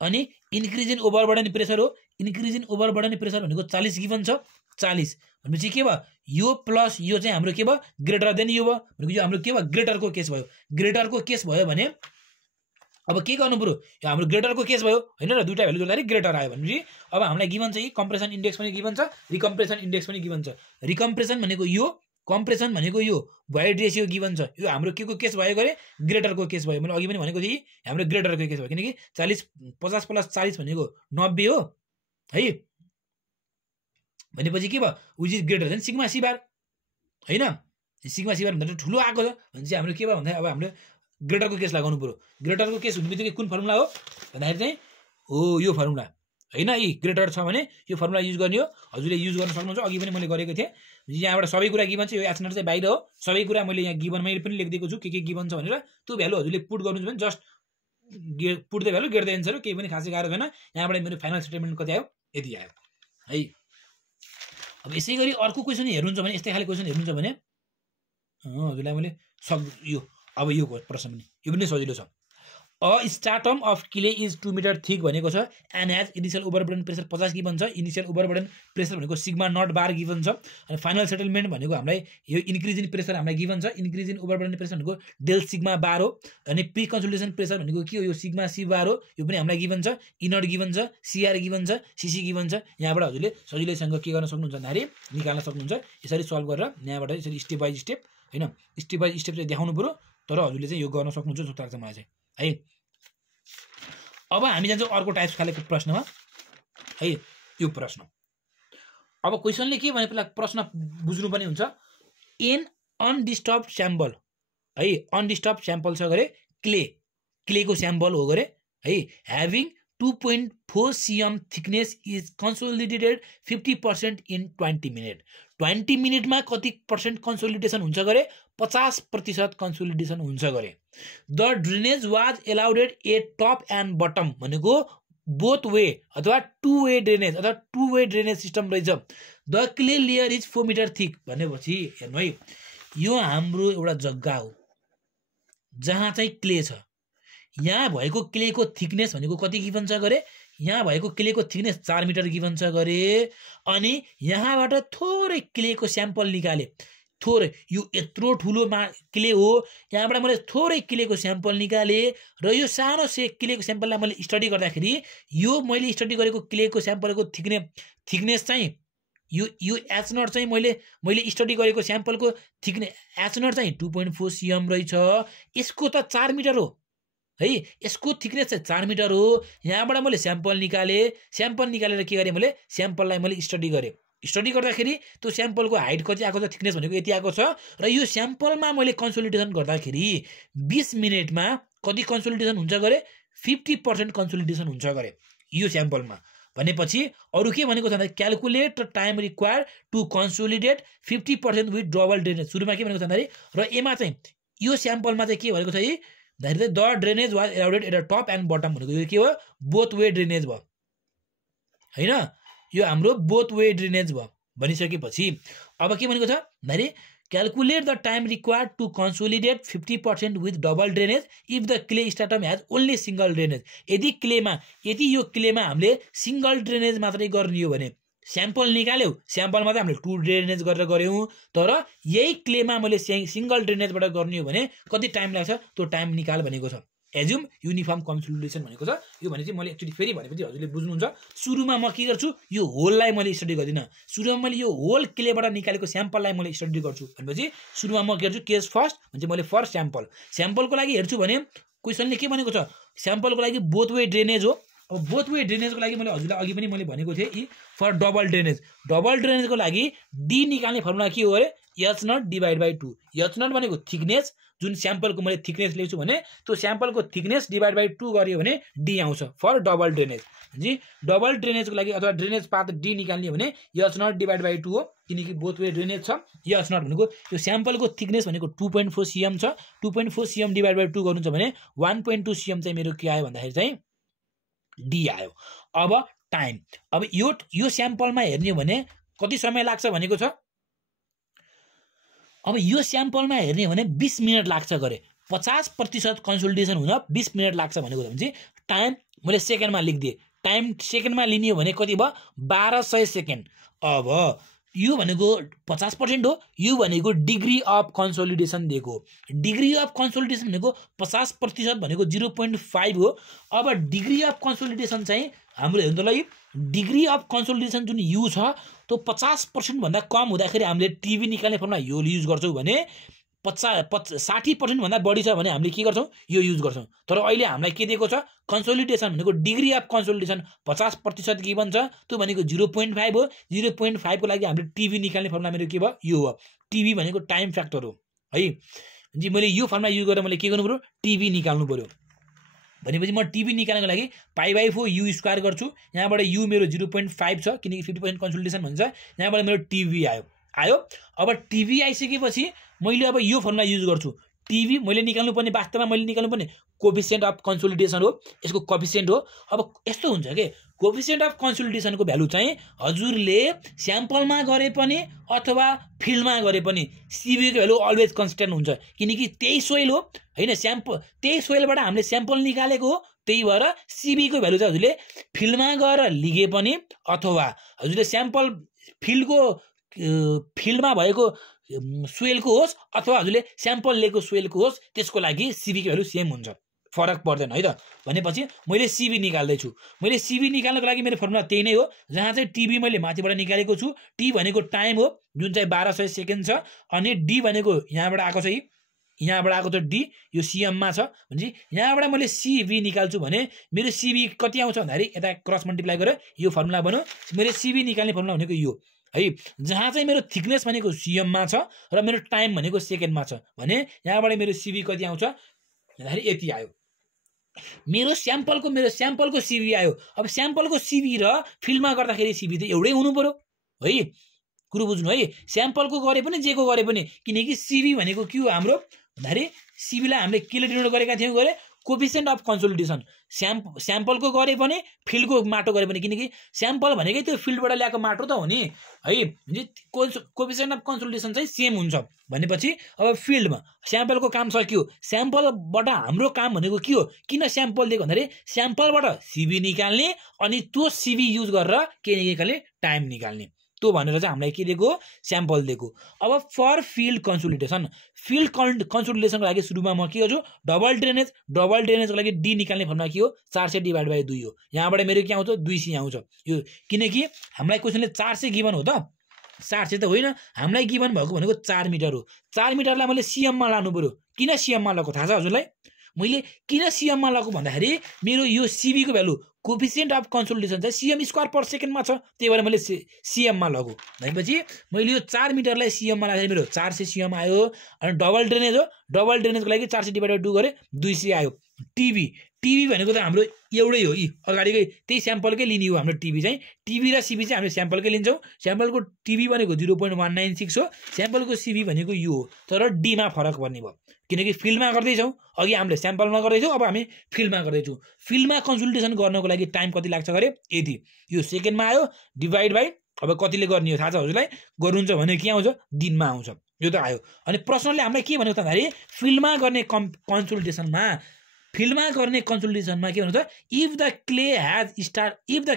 अनि इन्क्रिज इन ओभरबर्डन प्रेसर हो। इन्क्रिज इन ओभरबर्डन प्रेसर भनेको 40 गिभन छ। 40 भनेपछि के भयो? यो प्लस यो चाहिँ हाम्रो के भयो? ग्रेटर देन यो भयो। भनेको यो हाम्रो के भयो? ग्रेटरको केस भयो। ग्रेटरको केस भयो भने अब के गर्नु पर्यो? यो हाम्रो ग्रेटरको केस भयो हैन र दुईटा भ्यालु जोड्दाखेरि ग्रेटर आयो भनेपछि अब हामीलाई गिभन छ कि कम्प्रेसन इन्डेक्स पनि गिभन छ, रिकम्प्रेसन इन्डेक्स पनि गिभन छ। रिकम्प्रेसन भनेको यो, कम्प्रेसन भनेको यो, भोइड रेसियो गिभन छ। यो हाम्रो के को केस भयो गरे? ग्रेटरको केस भयो। मैले अघि पनि भनेको थिएँ हाम्रो ग्रेटरको केस भयो किनकि 50 प्लस 40 भनेको 90 हो है। भनेपछि के भयो? Which is greater than sigma C bar हैन। सिग्मा सी बार भन्दा ठुलो आएको छ भनेपछि हाम्रो के भयो भन्दा अब हामीले ग्रेटरको केस लगाउनु पर्यो। ग्रेटरको केस हुने बित्तिकै कुन फर्मुला हो भन्दाखेरि चाहिँ हो यो फर्मुला हैन। यी ग्रेटर छ भने यो फर्मुला युज गर्ने हो। हजुरले युज गर्न सक्नुहुन्छ। अघि पनि मैले गरेको थिएँ। यहाँबाट सबै कुरा गिभन छ। यो एच नट चाहिँ बाहिर हो। सबै कुरा मैले यहाँ गिभनमै पनि लेखिदिएको छु के गिभन छ भनेर। त्यो भ्यालु हजुरले पुट गर्नुहुन्छ भने just put the value get the answer हो। केही पनि खासै गाह्रो छैन। यहाँबाट मेरो फाइनल सेटलमेन्ट कति आयो? यति आयो है। अब यसै गरी अर्को क्वेसन हेर्नुहुन्छ भने यस्तै खाले क्वेसन हेर्नुहुन्छ भने हजुरलाई मैले यो अब यो प्रश्न पनि यो पनि सजिलो छ। A stratum of clay is 2 metre thick भनेको छ and has initial overburden pressure 50 given छ। इनिशियल ओभरबर्डन प्रेसर भनेको सिग्मा नट बार गिभन छ। अनि फाइनल सेटलमेन्ट भनेको हामीलाई यो इन्क्रिज इन प्रेसर हामीलाई गिभन छ। इन्क्रिज इन ओभरबर्डन प्रेसर भनेको डेल सिग्मा बार हो। अनि प्री कन्सोलिडेसन प्रेसर भनेको के हो? यो सिग्मा सी बार हो। यो पनि हामीलाई गिभन छ। ई नट गिभन छ, सीआर गिभन छ, सीसी गिभन छ। यहाँबाट हजुरले सजिलैसँग के गर्न सक्नुहुन्छ भन्दाखेरि निकाल्न सक्नुहुन्छ। यसरी सल्भ गरेर यहाँबाट यसरी स्टेप बाई स्टेप हैन, स्टेप बाई स्टेप चाहिँ देखाउनु पर्यो। तर हजुरले चाहिँ यो गर्न सक्नुहुन्छ जस्तो लाग्छ मलाई चाहिँ है। अब हामी जान्छौँ अर्को टाइप्स खालेको प्रश्नमा है। यो प्रश्न अब क्वेसनले के भने पहिला प्रश्न बुझ्नुपर्ने हुन्छ। एन अनडिस्टर्ब स्याम्पल है, अनडिस्टर्ब स्याम्पल छ गरे क्लेको स्याम्पल हो गरे है। Having 2.4 cm thickness is consolidated 50% in 20 minute. 20 मिनटमा कति पर्सेन्ट कन्सोलिडेसन हुन्छ गरे? 50% कन्सोलिडेसन हुन्छ गरे। The drainage was allowed a top and bottom भनेको बोथ वे अथवा टु वे ड्रेनेज अथवा टु वे ड्रेनेज सिस्टम रहेछ। The clay layer is 4 metre thick भनेपछि हेर्नु है, यो हाम्रो एउटा जग्गा हो जहाँ चाहिँ क्ले छ। यहाँ भएको क्लेको थिकनेस भनेको कति गिभन छ गरे, यहाँ भएको क्लेको थिकनेस 4 मिटर गिभन छ गरे। अनि यहाँबाट थोरै क्लेको स्याम्पल निकाले, थोरै, यो यत्रो ठुलो क्ले हो, यहाँबाट मैले थोरै क्लेको स्याम्पल निकाले र यो सानो क्लेको स्याम्पललाई मैले स्टडी गर्दाखेरि यो मैले स्टडी गरेको क्लेको स्याम्पलको थिकनेस चाहिँ यो H0 चाहिँ मैले स्टडी गरेको स्याम्पलको थिकनेस H0 चाहिँ 2.4 cm रहेछ। यसको त 4 मिटर हो है, यसको थिकनेस चाहिँ 4 मिटर हो। यहाँबाट मैले स्याम्पल निकालेर के गरेँ, मैले स्याम्पललाई मैले स्टडी गरेँ। स्टडी गर्दाखेरि त्यो स्याम्पलको हाइट कति आएको छ, थिकनेस भनेको यति आएको छ र यो स्याम्पलमा मैले कन्सोलिडेसन गर्दाखेरि 20 मिनेटमा कति कन्सोलिडेसन हुन्छ गरे, 50% कन्सोलिडेसन हुन्छ गरे यो स्याम्पलमा। भनेपछि अरु के भनेको छ भन्दा calculate the time required to consolidate 50% with double drainage. सुरुमा के भनेको छ भन्दाखेरि र एमा चाहिँ यो स्याम्पलमा चाहिँ के भनेको छ है, the drainage was allowed at the top and bottom भनेको यो के हो, बोथ वे ड्रेनेज भयो हैन, यो हाम्रो बोथ वे ड्रेनेज भयो। भनिसकेपछि अब के भनेको छ भन्दाखेरि calculate the time required to consolidate 50% with double drainage if the clay stratum has only single drainage. यदि यो क्लेमा हामीले सिंगल ड्रेनेज मात्रै गर्ने हो भने स्याम्पल निकाल्यौ, स्याम्पलमा चाहिँ हामीले 2 ड्रेनेज गरेर गर्यौं, तर यही क्लेमा मैले सिंगल ड्रेनेजबाट गर्ने हो भने कति टाइम लाग्छ, त्यो टाइम निकाल भनेको छ। एज्युम युनिफर्म कन्सोलिडेसन भनेको छ। यो भने चाहिँ मैले एक्चुअली फेरि भनेपछि हजुरले बुझ्नुहुन्छ। सुरुमा म के गर्छु, यो होललाई मैले स्टडी गर्दिनँ, सुरुमा मैले यो होल क्लेबाट निकालेको स्याम्पललाई मैले स्टडी गर्छु। भनेपछि सुरुमा म के गर्छु, केस फर्स्ट भने मैले फर्स्ट स्याम्पलको लागि हेर्छु भने क्वेसनले के भनेको छ, स्याम्पलको लागि बोथ वे ड्रेनेज हो। अब बोथ वे ड्रेनेजको लागि मैले हजुरलाई अघि पनि मैले भनेको थिएँ फर डबल ड्रेनेजको लागि डी निकाल्ने फर्मुला के हो अरे, H0 / 2। H0 भनेको थिकनेस, जुन स्याम्पलको मैले थिकनेस लेख्छु भने त्यो स्याम्पलको थिकनेस / 2 गरियो भने डी आउँछ फर डबल ड्रेनेज। जी डबल ड्रेनेजको लागि अथवा ड्रेनेज पाथ डी निकाल्ने भने H0 / 2 हो, किनकि बोथ वे ड्रेनेज छ। H0 भनेको यो स्याम्पलको थिकनेस भनेको 2.4 cm छ, 2.4 cm / 2 गर्नुहुन्छ भने 1.2 cm चाहिँ मेरो के आयो भन्दाखेरि चाहिँ डी आयो। अब टाइम, अब यो स्याम्पलमा हेर्ने हो भने कति समय लाग्छ भनेको छ, अब यो स्याम्पलमा हेर्ने हो भने 20 मिनट लाग्छ गरे, 50% कन्सोलिडेसन हुन 20 मिनट लाग्छ भनेको भने चाहिँ टाइम मैले सेकेन्डमा लेखिदिएँ। टाइम सेकेन्डमा लिने हो भने कति भयो, 1200 सेकेन्ड। अब यो भनेको 50% हो, यो भनेको डिग्री अफ कन्सोलिडेसन दिएको। डिग्री अफ कन्सोलिडेसन भनेको 50% भनेको 0.5 हो। अब डिग्री अफ कन्सोलिडेसन चाहिँ हाम्रो हेर्नुलाई डिग्री अफ कन्सोलिडेसन जुन यु छ त्यो 50% भन्दा कम हुँदाखेरि हामीले टिभी निकाल्ने फर्मुला यो युज गर्छौँ भने 60% भन्दा बढी छ भने हामीले के गर्छौँ, यो युज गर्छौँ। तर अहिले हामीलाई के दिएको छ, कन्सोलिडेसन भनेको डिग्री अफ कन्सोलिडेसन 50% गिभन छ, त्यो भनेको 0.5 हो। 0.5 को लागि हामीले टिभी निकाल्ने फर्मुला मेरो के भयो, यो हो। टिभी भनेको टाइम फ्याक्टर हो है जी। मैले यो फर्मुला युज गरेर मैले के गर्नु पर्यो, टिभी निकाल्नु पर्यो। भनेपछि म टिभी निकाल्नको लागि π/4 यु स्क्वायर गर्छु। यहाँबाट यु मेरो 0.5 छ किनकि 50% कन्सोलिडेसन भन्छ। यहाँबाट मेरो टिभी आयो। अब टिभी आइसकेपछि मैले अब यो फर्मुला युज गर्छु। टिभी मैले निकाल्नुपर्ने, वास्तवमा मैले निकाल्नुपर्ने कोफिसिएन्ट अफ कन्सोलिडेसन हो, यसको कोफिसिएन्ट हो। अब यस्तो हुन्छ के, कोफिसिएन्ट अफ कन्सोलिडेसनको भ्यालु चाहिँ हजुरले स्याम्पलमा गरे पनि अथवा फिल्डमा गरे पनि सिबीको भ्यालु अलवेज कन्स्ट्यान्ट हुन्छ, किनकि त्यही सोइल हो हैन, त्यही सोइलबाट हामीले स्याम्पल निकालेको हो। त्यही भएर सिबीको भ्यालु चाहिँ हजुरले फिल्डमा गएर लिगे पनि अथवा हजुरले स्याम्पल फिल्डमा भएको सोइलको होस् अथवा हजुरले स्याम्पल लिएको सोइलको होस्, त्यसको लागि सिबीको भ्यालु सेम हुन्छ, फरक पर्दैन है त। भनेपछि मैले सिबी निकाल्दैछु। मैले सिबी निकाल्नको लागि मेरो फर्मुला त्यही नै हो, जहाँ चाहिँ टिभी मैले माथिबाट निकालेको छु। टी भनेको टाइम हो जुन चाहिँ 1200 सेकेन्ड छ, अनि डी भनेको यहाँबाट आएको छ, यहाँबाट आएको छ डी, यो सिएममा छ। भनेपछि यहाँबाट मैले सिबी निकाल्छु भने मेरो सिबी कति आउँछ भन्दाखेरि यता क्रस मल्टिप्लाई गरेर यो फर्मुला बन्यो। मेरो सिबी निकाल्ने फर्मुला भनेको यो है, जहाँ चाहिँ मेरो थिकनेस भनेको सिएममा छ र मेरो टाइम भनेको सेकेन्डमा छ भने यहाँबाट मेरो सिबी कति आउँछ भन्दाखेरि यति आयो। मेरो स्याम्पलको सिबी आयो। अब स्याम्पलको सिबी र फिल्डमा गर्दाखेरि सिबी त एउटै हुनु पर्यो है, कुरो बुझ्नु है। स्याम्पलको गरे पनि जेको गरे पनि, किनकि सिबी भनेको के हो हाम्रो भन्दाखेरि सिबीलाई हामीले केले डिनोट गरेका थियौँ गरे, कोफिसिएन्ट अफ कन्सोलिडेसन स्याम्पलको गरे पनि फिल्डको माटो गरे पनि, किनकि स्याम्पल भनेकै त्यो फिल्डबाट ल्याएको माटो त हो नि है। कोफिसिएन्ट अफ कन्सोलिडेसन चाहिँ सेम हुन्छ भनेपछि अब फिल्डमा स्याम्पलको काम सक्यो। स्याम्पलबाट हाम्रो काम भनेको के हो, किन स्याम्पल दिएको भन्दाखेरि स्याम्पलबाट सिबी निकाल्ने अनि त्यो सिबी युज गरेर के निकाल्ने, टाइम निकाल्ने। त्यो भनेर चाहिँ हामीलाई के दिएको, स्याम्पल दिएको। अब फर फिल्ड कन्सोलिडेसन, फिल्ड कन्सोलिडेसनको लागि सुरुमा म के गर्छु, डबल ड्रेनेजको लागि डी निकाल्ने फर्मुला के हो, 400/2 हो। यहाँबाट मेरो के आउँछ, 200 आउँछ यो, किनकि हामीलाई क्वेसनले 400 गिभन हो त, 400 त होइन, हामीलाई गिभन भएको भनेको 4 मिटर हो। 4 मिटरलाई मैले सिएममा लानु पर्यो। किन सिएममा लगाएको थाहा छ हजुरलाई, मैले किन सिएममा लगाएको भन्दाखेरि मेरो यो सिबीको भ्यालु कोफिसिएन्ट अफ कन्सोलिडेसन चाहिँ सिएम स्क्वायर पर सेकेन्डमा छ, त्यही भएर मैले सिएममा लगेँ। भनेपछि मैले यो 4 मिटरलाई सिएममा लाग्दाखेरि मेरो 400 सिएम आयो। अनि डबल ड्रेनेज हो, डबल ड्रेनेजको लागि 400/2 गरेँ, 200 आयो। टिभी भनेको त हाम्रो एउटै हो, यी अगाडिकै त्यही स्याम्पलकै लिने हो हाम्रो टिभी चाहिँ। टिभी र सिबी चाहिँ हामीले स्याम्पलकै लिन्छौँ। स्याम्पलको टिभी भनेको 0.196 हो, स्याम्पलको सिबी भनेको यो हो, तर डीमा फरक पर्ने भयो किनकि फिल्डमा गर्दैछौँ। अघि हामीले स्याम्पलमा गर्दैछौँ, अब हामी फिल्डमा गर्दैछौँ। फिल्डमा कन्सोलिडेसन गर्नको लागि टाइम कति लाग्छ गरे, यति, यो सेकेन्डमा आयो, डिभाइड बाई अब कतिले गर्ने हो थाहा छ हजुरलाई, गर्नुहुन्छ भने के आउँछ, दिनमा आउँछ, यो त आयो। अनि प्रश्नले हामीलाई के भनेको भन्दाखेरि फिल्डमा गर्ने कन्सोलिडेसनमा के भन्नु त, if the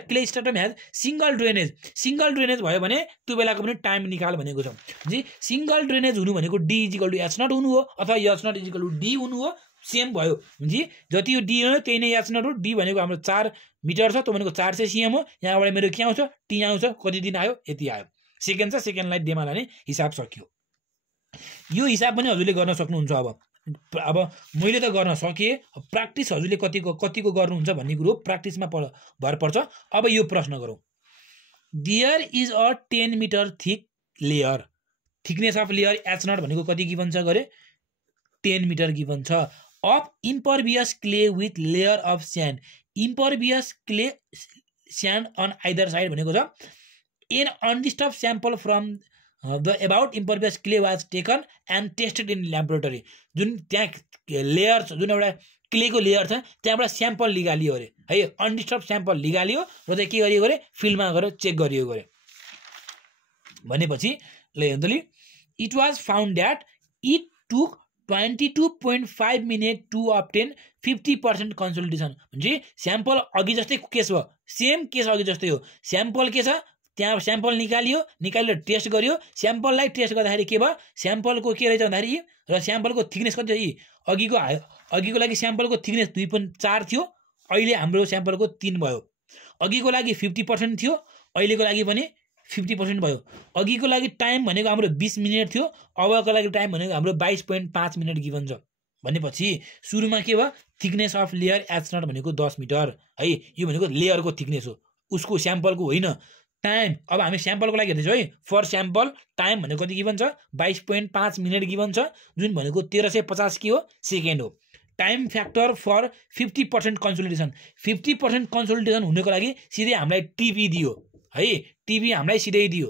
clay स्टार्टम has single drainage भयो भने त्यो बेलाको पनि टाइम निकाल भनेको छ। जी सिंगल ड्रेनेज हुनु भनेको D is equal to H naught हुनु हो, अथवा H naught is equal to D हुनु हो, सेम भयो। जी जति यो डी हो त्यही नै एच नट हो। डी भनेको हाम्रो 4 मिटर छ, त्यो भनेको 400 सिएम हो। यहाँबाट मेरो के आउँछ, टी आउँछ, कति दिन आयो, यति आयो। सेकेन्ड छ, सेकेन्डलाई डेमा लाने हिसाब सकियो। यो हिसाब पनि हजुरले गर्न सक्नुहुन्छ। अब मैले त गर्न सकेँ, प्र्याक्टिस हजुरले कतिको गर्नुहुन्छ भन्ने कुरो प्र्याक्टिसमा भर पर्छ। अब यो प्रश्न गरौँ, there is a 10 metre thick layer, thickness of layer H not भनेको कति गिभन छ गरे, 10 मिटर गिभन छ, of impervious clay with layer of sand, impervious clay sand on either side भनेको छ, an undisturbed sample from the about impervious clay was taken and tested in laboratory. जुन त्यहाँ layer छ, जुन एउटा क्लेको लेयर छ, त्यहाँबाट स्याम्पल निकालियो अरे है, अनडिस्टर्ब स्याम्पल निकालियो र चाहिँ के गरियो गरे, फिल्डमा गएर चेक गरियो गरे। भनेपछि it was found that it took 22.5 minute to obtain 50% consolidation. म्हणजे स्याम्पल अघि जस्तै केस भयो, सेम केस अघि जस्तै हो। स्याम्पल के छ, त्यहाँ स्याम्पल निकालेर टेस्ट गर्यो। स्याम्पललाई टेस्ट गर्दाखेरि के भयो, स्याम्पलको के रहेछ भन्दाखेरि र स्याम्पलको थिकनेस कति अघिको लागि स्याम्पलको थिकनेस 2.4 थियो, अहिले हाम्रो स्याम्पलको 3 भयो। अघिको लागि 50% थियो, अहिलेको लागि पनि 50% भयो। अघिको लागि टाइम भनेको हाम्रो 20 मिनट थियो, अबको लागि टाइम भनेको हाम्रो 22.5 मिनट गिभन छ। भनेपछि सुरुमा के भयो, thickness of layer H not भनेको 10 मिटर है, यो भनेको लेयरको थिकनेस हो, उसको स्याम्पलको होइन। टाइम अब हामी स्याम्पलको लागि हेर्दैछौँ है, फर स्याम्पल टाइम भनेको कति गिभन छ, 22.5 मिनट गिभन छ, जुन भनेको 1350 के हो, सेकेन्ड हो। Time factor for 50% consolidation, 50% consolidation हुनको लागि सिधै हामीलाई टिभी दियो है, टिभी हामीलाई सिधै दियो।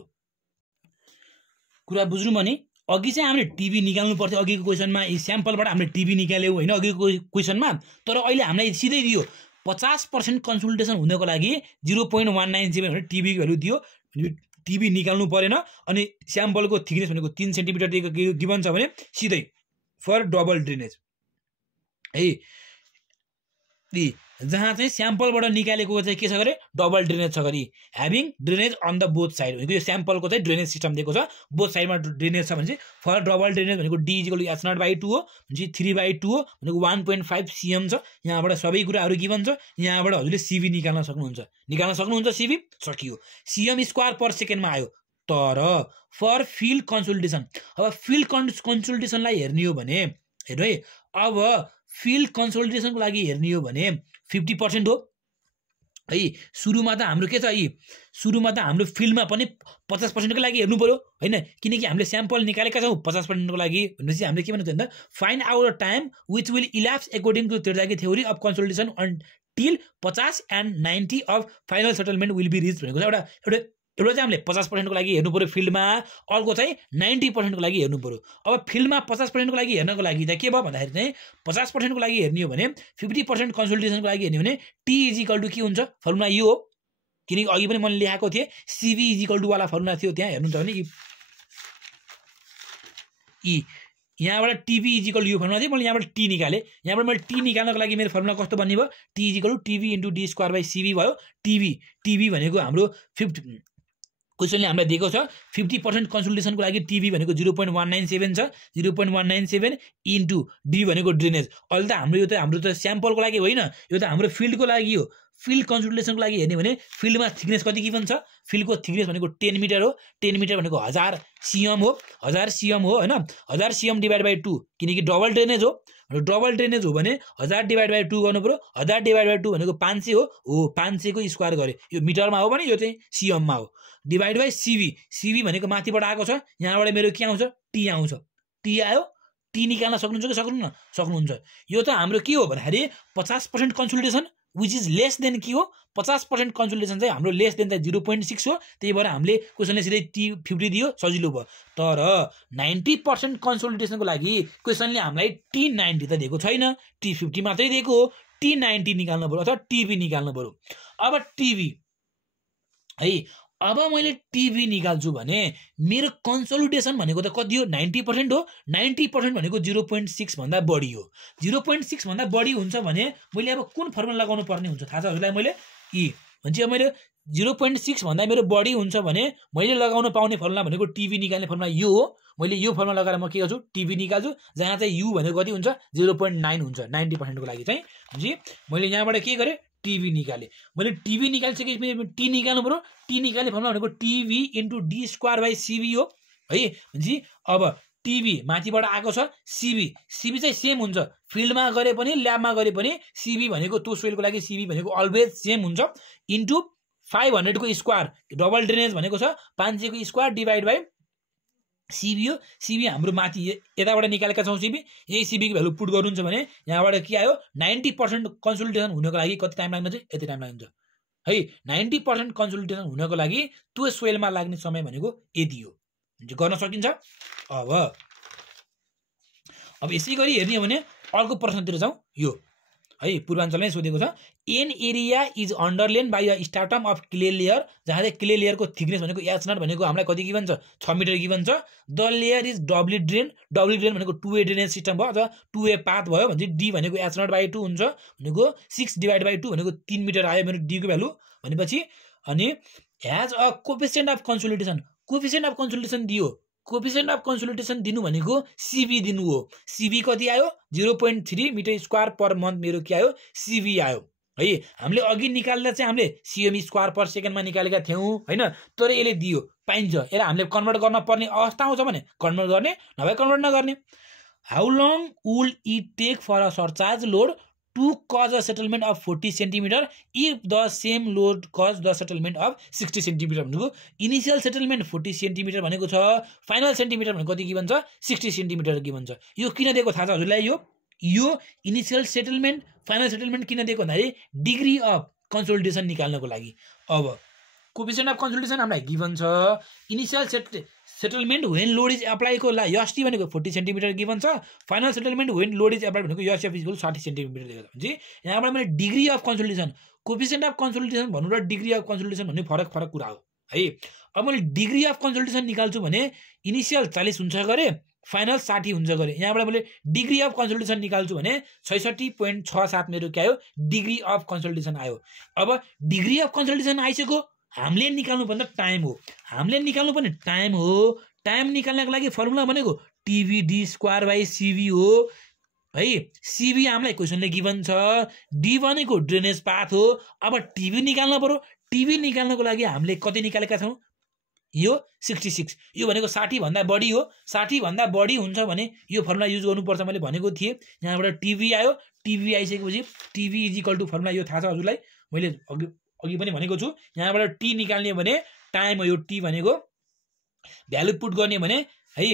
कुरा बुझ्नु भने अघि चाहिँ हामीले टिभी निकाल्नु पर्थ्यो, अघिको क्वेसनमा स्याम्पलबाट हामीले टिभी निकाल्यौँ होइन अघिको क्वेसनमा, तर अहिले हामीलाई सिधै दियो 50% कन्सोलिडेसन हुनको लागि 0.197 भनेर टिभीको भ्यालु दियो। टिभी निकाल्नु परेन। अनि स्याम्पलको थिकनेस भनेको 3 सेन्टिमिटर गिभन छ भने सिधै फर डबल ड्रेनेज है, जहाँ चाहिँ स्याम्पलबाट निकालेको चाहिँ के छ गरे, डबल ड्रेनेज छ गरी, having drainage on the both side भनेको यो स्याम्पलको चाहिँ ड्रेनेज सिस्टम दिएको छ, बोथ साइडमा ड्रेनेज छ भने चाहिँ फर डबल ड्रेनेज भनेको D is equal to H naught by 2 हो, भने 3/2 हो, भनेको 1.5 सिएम छ। यहाँबाट सबै कुराहरू गिभन छ। यहाँबाट हजुरले सिबी निकाल्न सक्नुहुन्छ, सिबी सकियो। सिएम स्क्वायर पर सेकेन्डमा आयो। तर फर फिल्ड कन्सोलिडेसन, अब फिल्ड कन्सोलिडेसनलाई हेर्ने हो भने हेर्नु है, अब फिल्ड कन्सोलिडेसनको लागि हेर्ने हो भने 50% हो है। सुरुमा त हाम्रो के छ, सुरुमा त हाम्रो फिल्डमा पनि 50% को लागि हेर्नु पर्यो हैन, किनकि हामीले स्याम्पल निकालेका छौँ 50% को लागि। भनेपछि हामीले के भन्नु त, find out time which will elapse according to Terzaghi theory of consolidation until 50 and 90 of final settlement will be reach भनेको छ। एउटा एउटा चाहिँ हामीले 50% को लागि हेर्नु पर्यो फिल्डमा, अर्को चाहिँ 90% को लागि हेर्नु पर्यो। अब फिल्डमा 50% को लागि हेर्नको लागि त के भयो भन्दाखेरि चाहिँ 50% को लागि हेर्ने हो भने 50% कन्सल्टेसनको लागि हेर्ने हो भने टी इज इक्वल टु के हुन्छ, फर्मुला यो हो। किनकि अघि पनि मैले लेखाएको थिएँ सिभी इज इक्वल टु वाला फर्मुला थियो, त्यहाँ हेर्नुहुन्छ भने यहाँबाट टिभी इज इक्वल यो फर्मुला थियो, मैले यहाँबाट टी निकालेँ। यहाँबाट मैले टी निकाल्नको लागि मेरो फर्मुला कस्तो बन्ने भयो, T is equal to Tv into D square by Cv भयो। टिभी भनेको हाम्रो 50 क्वेसनले हामीलाई दिएको छ 50% कन्सल्टेसनको लागि टिभी भनेको 0.197 छ, 0.197 इन्टु डी भनेको ड्रेनेज। अहिले त हाम्रो त स्याम्पलको लागि होइन, यो त हाम्रो फिल्डको लागि हो। फिल्ड कन्सल्टेसनको लागि हेर्ने भने फिल्डमा थिकनेस कति गिभन छ, फिल्डको थिकनेस भनेको 10 मिटर हो। 10 मिटर भनेको 1000 सिएम हो, 1000 सिएम हो हैन, 1000 सिएम डिभाइड बाई 2, किनकि डबल ड्रेनेज हो। डबल ड्रेनेज हो भने 1000 डिभाइड बाई 2 गर्नु पर्यो। 1000 डिभाइड बाई 2 भनेको 500 हो, 500 को स्क्वायर गरे, यो मिटरमा हो भने यो चाहिँ सिएममा हो। डिभाइड बाई सिभी भनेको माथिबाट आएको छ, यहाँबाट मेरो के आउँछ, टी आउँछ। टी आयो, टी निकाल्न सक्नुहुन्छ कि सक्नुहुन्न, सक्नुहुन्छ। यो त हाम्रो के हो भन्दाखेरि 50% consultation which is less then के हो, 50% कन्सल्टेसन चाहिँ हाम्रो लेस देन चाहिँ 0.6 हो। त्यही भएर हामीले क्वेसनले सिधै टी 50 दियो, सजिलो भयो। तर 90% कन्सल्टेसनको लागि क्वेसनले हामीलाई टी 90 त दिएको छैन, टी 50 मात्रै दिएको हो। टी 90 निकाल्नु पर्यो अथवा टिभी निकाल्नु पर्यो। अब टिभी है, अब मैले टिभी निकाल्छु भने मेरो कन्सोलिडेसन भनेको त कति हो, 90% हो। 90% भनेको 0.6 भन्दा बढी हो। 0.6 भन्दा बढी हुन्छ भने मैले अब कुन फर्मुला लगाउनु पर्ने हुन्छ थाहा छ हजुरलाई, मैले भन्छ अब मैले 0.6 भन्दा मेरो बढी हुन्छ भने मैले लगाउन पाउने फर्मुला भनेको टिभी निकाल्ने फर्मुला यो हो। मैले यो फर्मुला लगाएर म के गर्छु, टिभी निकाल्छु, जहाँ चाहिँ यु भनेको कति हुन्छ, 0.9 हुन्छ 90% को लागि चाहिँ। जी मैले यहाँबाट के गरेँ, टिभी निकालेँ। मैले टिभी निकालिसकेपछि टी निकाल्नु पर्यो। टी निकाल्ने फर्मुला भनेको TV into D square by CV हो है जी। अब टिभी माथिबाट आएको छ, सिभी चाहिँ सेम हुन्छ, फिल्डमा गरे पनि ल्याबमा गरे पनि सिभी भनेको त्यो सोइलको लागि सिभी भनेको अलवेज सेम हुन्छ, इन्टु 500 को स्क्वायर, डबल ड्रेनेज भनेको छ 500 को स्क्वायर डिभाइड बाई सिभी हो। सिभी हाम्रो माथि यताबाट निकालेका छौँ सिभी, यही सिभीको भ्यालु पुट गर्नुहुन्छ भने यहाँबाट के आयो, 90% कन्सल्टेसन हुनको लागि कति टाइम लाग्छ, यति टाइम लाग्छ है। 90% कन्सल्टेसन हुनको लागि त्यो सोइलमा लाग्ने समय भनेको यति हो, गर्न सकिन्छ। अब यसै गरी हेर्ने हो भने अर्को प्रश्नतिर जाउँ। यो है पूर्वाञ्चलमै सोधेको छ, an area is underlain by a stratum of clay layer, जहाँ चाहिँ क्ले लेयरको थिकनेस भनेको H0 भनेको हामीलाई कति गिभन छ, 6 मिटर गिभन छ। The layer is doubly drain भनेको 2 वे ड्रेनेज सिस्टम भयो अथवा 2 वे पाथ भयो भने डी भनेको H0 बाई 2 हुन्छ, भनेको 6 डिभाइड बाई 2 भनेको 3 मिटर आयो मेरो डी को भ्यालु भनेपछि। अनि has a coefficient of consolidation, coefficient of consolidation दियो। कोफिसिएन्ट अफ कन्सोलिडेसन दिनु भनेको सिभी दिनु हो। सिभी कति आयो, 0.3 मिटर स्क्वायर पर मन्थ मेरो के आयो, सिभी आयो है। हामीले अघि निकाल्दा चाहिँ हामीले सिएम स्क्वायर पर सेकेन्डमा निकालेका थियौँ होइन, तर यसले दियो, पाइन्छ। यसलाई हामीले कन्भर्ट गर्न पर्ने अवस्था आउँछ भने कन्भर्ट गर्ने, नभए कन्भर्ट नगर्ने। How long will it take for a surcharge load to cause a settlement of 40 centimetre if the same load cause the settlement of 60 centimetre भनेको इनिसियल सेटलमेन्ट 40 सेन्टिमिटर भनेको छ, फाइनल सेन्टिमिटर भनेको कति given छ, 60 centimetre given छ। यो किन दिएको थाहा छ हजुरलाई, यो इनिसियल सेटलमेन्ट फाइनल सेटलमेन्ट किन दिएको भन्दाखेरि डिग्री अफ कन्सोलिडेसन निकाल्नको लागि। अब कोफिसिएन्ट अफ कन्सोलिडेसन हामीलाई गिभन छ, initial settlement when load is एप्लाईको यस्टी भनेको 40 सेन्टिमिटर गिभन छ, final settlement when load is applied भनेको यस इज 60 सेन्टिमिटर दिएको छ जी। यहाँबाट मैले degree of consolidation, coefficient of consolidation भन्नु र डिग्री अफ कन्सोलिडेसन भन्ने फरक कुरा हो है। अब मैले डिग्री अफ कन्सोलिडेसन निकाल्छु भने इनिसियल 40 हुन्छ गरे, फाइनल 60 हुन्छ गरे। यहाँबाट मैले डिग्री अफ कन्सोलिडेसन निकाल्छु भने 66.67 मेरो के आयो, डिग्री अफ कन्सोलिडेसन आयो। अब डिग्री अफ कन्सोलिडेसन आइसक्यो, हामीले निकाल्नुपर्ने टाइम हो। हामीले निकाल्नुपर्ने टाइम हो। टाइम निकाल्नको लागि फर्मुला भनेको TV D square by CV हो है। सिभी हामीलाई क्वेसनले गिभन छ, डी भनेको ड्रेनेज पाथ हो। अब टिभी निकाल्नु पर्यो। टिभी निकाल्नको लागि हामीले कति निकालेका छौँ, यो 66, यो भनेको 60 भन्दा बढी हो। 60 भन्दा बढी हुन्छ भने यो फर्मुला युज गर्नुपर्छ मैले भनेको थिएँ। यहाँबाट टिभी आयो, टिभी आइसकेपछि Tv is equal to formula यो थाहा छ हजुरलाई, मैले अघि पनि भनेको छु। यहाँबाट टी निकाल्ने भने टाइम हो, यो टी भनेको भ्यालु पुट गर्ने भने है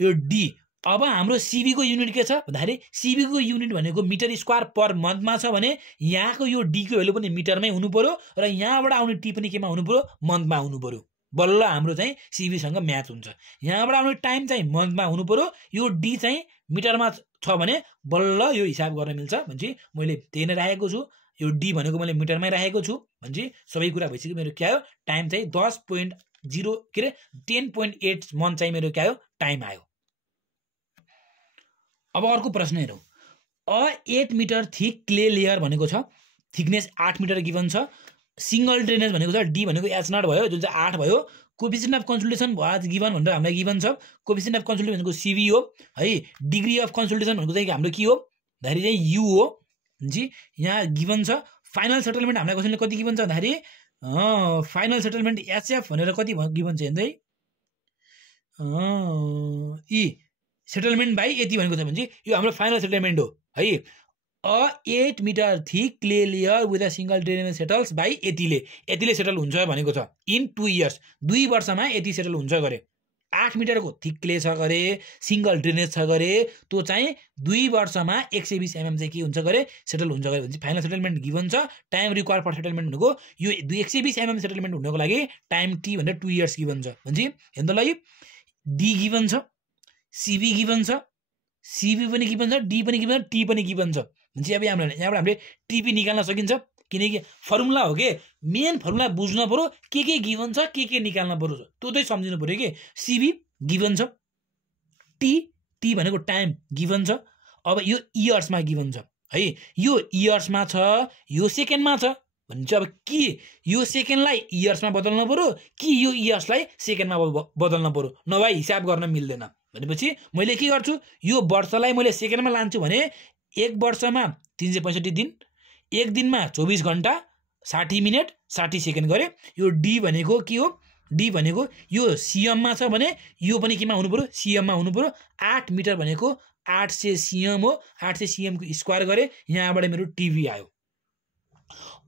यो डी। अब हाम्रो सिभी को युनिट के छ भन्दाखेरि सिभी को युनिट भनेको मिटर स्क्वायर पर मन्थमा छ भने यहाँको यो डी को भ्यालु पनि मिटरमै हुनु पर्यो र यहाँबाट आउने टी पनि केमा हुनु पर्यो, मन्थमा हुनु पर्यो बल्ल हाम्रो चाहिँ सिभीसँग म्याच हुन्छ। यहाँबाट हाम्रो टाइम चाहिँ मन्थमा हुनु पर्यो, यो डी चाहिँ मिटरमा छ भने बल्ल यो हिसाब गर्न मिल्छ भनेपछि मैले त्यही नै राखेको छु। यो डी भनेको मैले मिटरमै राखेको छु भनेपछि सबै कुरा भइसक्यो। मेरो के आयो टाइम चाहिँ 10.8 मन्थ चाहिँ मेरो के आयो टाइम आयो। अब अर्को प्रश्न हेरौँ। 8 मिटर थिक क्ले लेयर भनेको छ, थिकनेस 8 मिटर गिभन छ, सिंगल ड्रेनेज भनेको छ, डी भनेको H0 भयो जुन चाहिँ 8 भयो, coefficient of consolidation was given भनेर हामीलाई गिभन छ। कोफिसिएन्ट अफ कन्सोलिडेसन भनेको CV हो है। डिग्री अफ कन्सोलिडेसन भनेको चाहिँ हाम्रो के हो भन्दाखेरि चाहिँ U हो जी, यहाँ गिभन छ। फाइनल सेटलमेन्ट हामीलाई क्वेसनले कति गिभन छ भन्दाखेरि फाइनल सेटलमेन्ट HF भनेर कति गिभन छ हेर्दै सेटलमेन्ट बाई यति भनेको छ भने यो हाम्रो फाइनल सेटलमेन्ट हो है। 8 metre thick clay layer with a single drainage settles by यतिले सेटल हुन्छ भनेको छ इन 2 इयर्स, 2 वर्षमा यति सेटल हुन्छ गरे। 8 मिटरको थिक क्ले छ गरे, सिंगल ड्रेनेज छ गरे, त्यो चाहिँ 2 वर्षमा 120 mm चाहिँ के हुन्छ गरे सेटल हुन्छ गरे भने फाइनल सेटलमेन्ट गिभन छ। टाइम रिक्वायर्ड फर सेटलमेन्ट भनेको यो 120 mm सेटलमेन्ट हुनको लागि टाइम टी भनेर 2 इयर्स गिभन छ भने हेर्नु ल, डी गिभन छ, सीबी गिभन छ, सीबी पनि गिभन छ, डी पनि गिभन छ, टी पनि गिभन छ भने अब यहाँबाट हामीले टिपी निकाल्न सकिन्छ किनकि फर्मुला हो कि मेन फर्मुला बुझ्नु पर्यो के गिभन छ के निकाल्न पर्यो त्यो चाहिँ सम्झिनु पर्यो कि। सीबी गिभन छ, टी भनेको टाइम गिभन छ, अब यो इयर्समा गिभन छ है, यो इयर्समा छ, यो सेकेन्डमा छ भने चाहिँ अब कि यो सेकेन्डलाई इयर्समा बदल्नु पर्यो कि यो इयर्सलाई सेकेन्डमा बदल्नु पर्यो, नभए हिसाब गर्न मिल्दैन। भनेपछि मैले के गर्छु, यो वर्षलाई मैले सेकेन्डमा लान्छु भने 1 वर्षमा 365 दिन, 1 दिनमा 24 घण्टा 60 मिनट 60 सेकेन्ड गरे। यो डी भनेको के हो, डी भनेको यो सीएममा छ भने यो पनि केमा हुनु पर्यो सीएममा हुनु पर्यो। 8 मिटर भनेको 800 सीएम हो, 800 सीएम को स्क्वायर गरे, यहाँबाट मेरो टिभी आयो।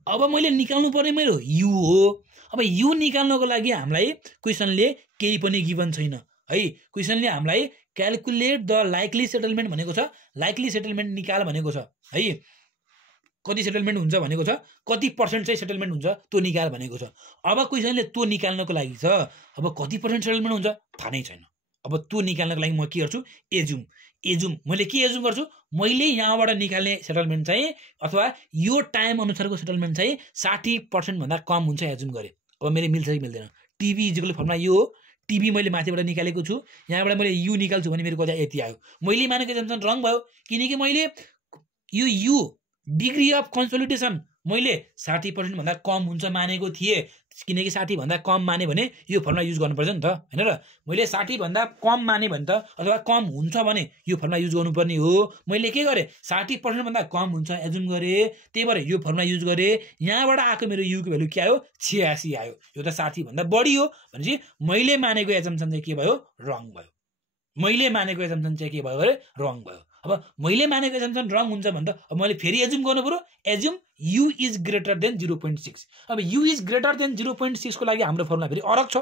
अब मैले निकाल्नु पर्ने मेरो यु हो। अब यु निकाल्नको लागि हामीलाई क्वेसनले केही पनि गिभन छैन है। क्वेसनले हामीलाई क्याल्कुलेट द लाइकली सेटलमेन्ट भनेको छ, लाइकली सेटलमेन्ट निकाल भनेको छ है। कति सेटलमेन्ट हुन्छ भनेको छ, कति पर्सेन्ट चाहिँ सेटलमेन्ट हुन्छ त्यो निकाल भनेको छ। अब क्वेसनले त्यो निकाल्नको लागि छ, अब कति पर्सेन्ट सेटलमेन्ट हुन्छ थाहा नै छैन। अब त्यो निकाल्नको लागि म के गर्छु, एजुम मैले के एजुम गर्छु, मैले यहाँबाट निकाल्ने सेटलमेन्ट चाहिँ अथवा यो टाइम अनुसारको सेटलमेन्ट चाहिँ 60% भन्दा कम हुन्छ एजुम गरे। अब मेरो मिल्छ कि मिल्दैन, टिभी इजिकल फर्मुला यो हो, टिभी मैले माथिबाट निकालेको छु, यहाँबाट मैले यु निकाल्छु भने मेरो कति यति आयो। मैले मानेको एजम्पसन रङ भयो किनकि मैले यो यु डिग्री अफ कन्सोलिडेसन मैले 60% भन्दा कम हुन्छ मानेको थिएँ किनकि 60 भन्दा कम माने भने यो फर्मुला युज गर्नुपर्छ नि त हैन र। मैले 60 भन्दा कम माने भने त अथवा कम हुन्छ भने यो फर्मुला युज गर्नुपर्ने हो। मैले के गरेँ 60% भन्दा कम हुन्छ एजुम गरेँ, त्यही भएर यो फर्मुला युज गरेँ। यहाँबाट आएको मेरो यु को भ्यालु के आयो 86 आयो। यो त 60 भन्दा बढी हो भनेपछि मैले मानेको एजम्पसन चाहिँ के भयो रङ भयो। मैले मानेको एजम्पसन चाहिँ के भयो अरे रङ भयो। अब मैले मानेको एजम्पसन रङ हुन्छ भने त अब मैले फेरि एजुम गर्नु पर्यो, assume u is greater then 0.6। अब u इज ग्रेटर देन 0.6 को लागि हाम्रो फर्मुला फेरि अलग छ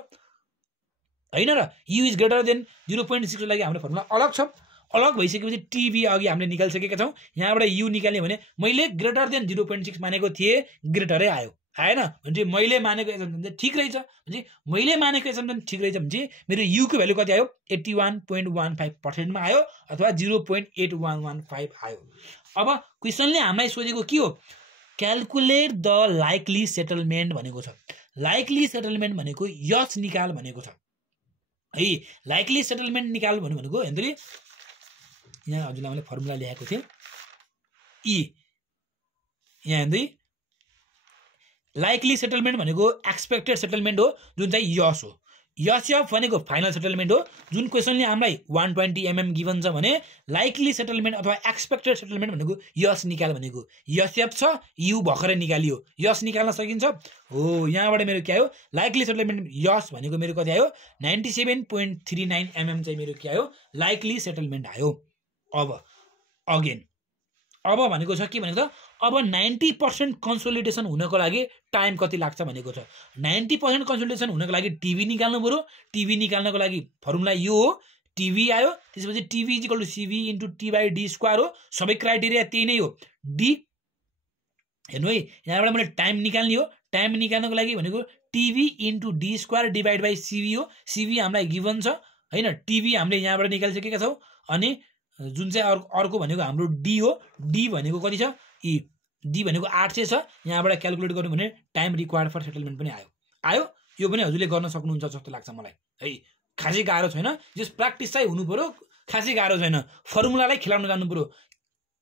हैन र। u इज ग्रेटर देन 0.6 को लागि हाम्रो फर्मुला अलग छ। अलग भइसकेपछि टिभी अघि हामीले निकालिसकेका छौँ। यहाँबाट u निकाल्ने भने मैले ग्रेटर देन 0.6 मानेको थिएँ, ग्रेटरै आयो आएन भने मैले मानेको एजम्पसन चाहिँ ठिक रहेछ भने मैले मानेको एजम्पसन ठिक रहेछ भने मेरो u को भ्यालु कति आयो 81.15% मा आयो अथवा 0.8115 आयो। अब क्वेसनले हामीलाई सोधेको के हो, क्याल्कुलेट द लाइकली सेटलमेन्ट भनेको छ। लाइकली सेटलमेन्ट भनेको यस निकाल भनेको छ है। लाइकली सेटलमेन्ट निकाल भनेको हेर्दै यहाँ हजुरलाई मैले फर्मुला ल्याएको थिएँ यहाँ हेर्दै लाइकली सेटलमेन्ट भनेको एक्सपेक्टेड सेटलमेन्ट हो जुन चाहिँ यस हो। यस भनेको फाइनल सेटलमेन्ट हो। जुन क्वेसनले हामीलाई 120 mm गिभन छ भने लाइकली सेटलमेन्ट अथवा एक्सपेक्टेड सेटलमेन्ट भनेको यस निकाल भनेको यस छ, यु भर्खरै निकालियो, यस निकाल्न सकिन्छ हो। यहाँबाट मेरो के आयो लाइकली सेटलमेन्ट यस भनेको मेरो कति आयो 97.39 mm चाहिँ मेरो के आयो लाइकली सेटलमेन्ट आयो। अब अगेन अब भनेको छ के भनेको छ, अब 90% कन्सोलिडेसन हुनको लागि टाइम कति लाग्छ भनेको छ। 90% कन्सोलिडेसन हुनको लागि टिभी निकाल्नु पर्यो। टिभी निकाल्नको लागि फर्मुला यो हो, टिभी आयो, त्यसपछि TV equal to CV into T by D square हो। सबै क्राइटेरिया त्यही नै हो। डी हेर्नु है, यहाँबाट मैले टाइम निकाल्ने हो। टाइम निकाल्नको लागि भनेको TV into D square divide by CV हो। सिभी हामीलाई गिभन छ हैन, टिभी हामीले यहाँबाट निकालिसकेका छौँ। अनि जुन चाहिँ अर्को भनेको हाम्रो डी हो, डी भनेको कति छ, डी भनेको 800 छ। यहाँबाट क्यालकुलेट गर्नु भने टाइम रिक्वायर्ड फर सेटलमेन्ट पनि आयो। यो पनि हजुरले गर्न सक्नुहुन्छ जस्तो लाग्छ मलाई है। खासै गाह्रो छैन, जस प्र्याक्टिस चाहिँ हुनु पर्यो, खासै गाह्रो छैन। फर्मुलालाई खेलाउन जान्नु पर्यो,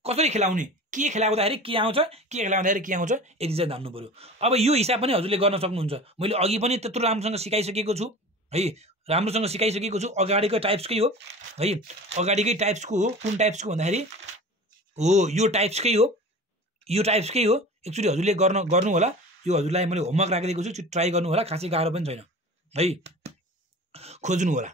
कसरी खेलाउने, के खेलाउँदाखेरि के आउँछ, के खेलाउँदाखेरि के आउँछ, यति चाहिँ जान्नु पर्यो। अब यो हिसाब पनि हजुरले गर्न सक्नुहुन्छ। मैले अघि पनि त्यत्रो राम्रोसँग सिकाइसकेको छु है, राम्रोसँग सिकाइसकेको छु। अगाडिको टाइप्सकै हो है, अगाडिकै टाइप्सको हो। कुन टाइप्सको भन्दाखेरि हो यो टाइप्सकै हो, यो टाइप्सकै हो। एक्चुअली हजुरले गर्नु होला। यो हजुरलाई मैले होमवर्क राखिदिएको छु, ट्राई गर्नु होला। खासै गाह्रो पनि छैन है, खोज्नु होला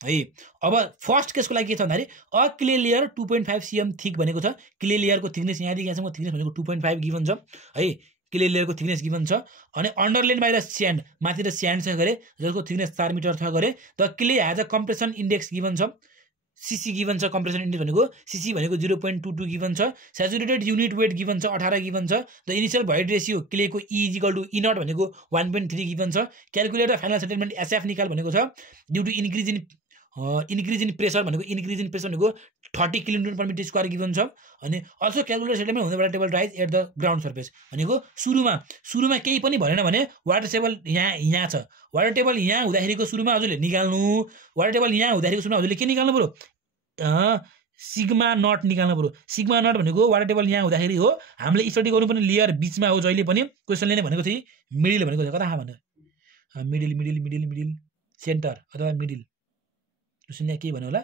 है। अब फर्स्ट केसको लागि के छ भन्दाखेरि a clay layer 2.5 cm thick भनेको छ। क्ले लेयरको थिकनेस यहाँदेखि यहाँसम्म थिकनेस भनेको 2.5 गिभन छ है। क्ले लेयरको थिकनेस गिभन छ। अनि अन्डरलेन बाइ द स्यान्ड, माथि त स्यान्ड छ गरे जसको थिकनेस 4 मिटर छ गरे। The clay has a compression index given छ, सीसी गिभन छ। कम्प्रेसन इन्डेक्स भनेको सीसी भनेको 0.22 गिभन छ। स्याचुरेटेड युनिट वेट गिभन छ 18 गिभन छ। द इनिशियल भोइड रेसियो क्लेको e equal to e naught भनेको 1.3 गिभन छ। Calculate the final settlement SF निकाल भनेको छ। Due to increase in pressure भनेको इन्क्रिज इन प्रेसर भनेको 30 kN/m² गिभन छ। अनि अल्सो क्यालकुलेट सेटलमेन्ट हुँदा water table rise at the ground surface भनेको सुरुमा केही पनि भनेन भने वाटर टेबल यहाँ छ। वाटर टेबल यहाँ हुँदाखेरिको सुरुमा हजुरले निकाल्नु, वाटर टेबल यहाँ हुँदाखेरिको सुरुमा हजुरले के निकाल्नु पर्यो, सिग्मा नट निकाल्नु पर्यो। सिग्मा नट भनेको वाटर टेबल यहाँ हुँदाखेरि हो। हामीले स्टडी गर्नुपर्ने लेयर बिचमा हो। जहिले पनि क्वेसनले नै भनेको थियो मिडिल भनेको छ, कता भनेर middle middle middle middle centre अथवा मिडिल। सुन्ने के भन्यो होला,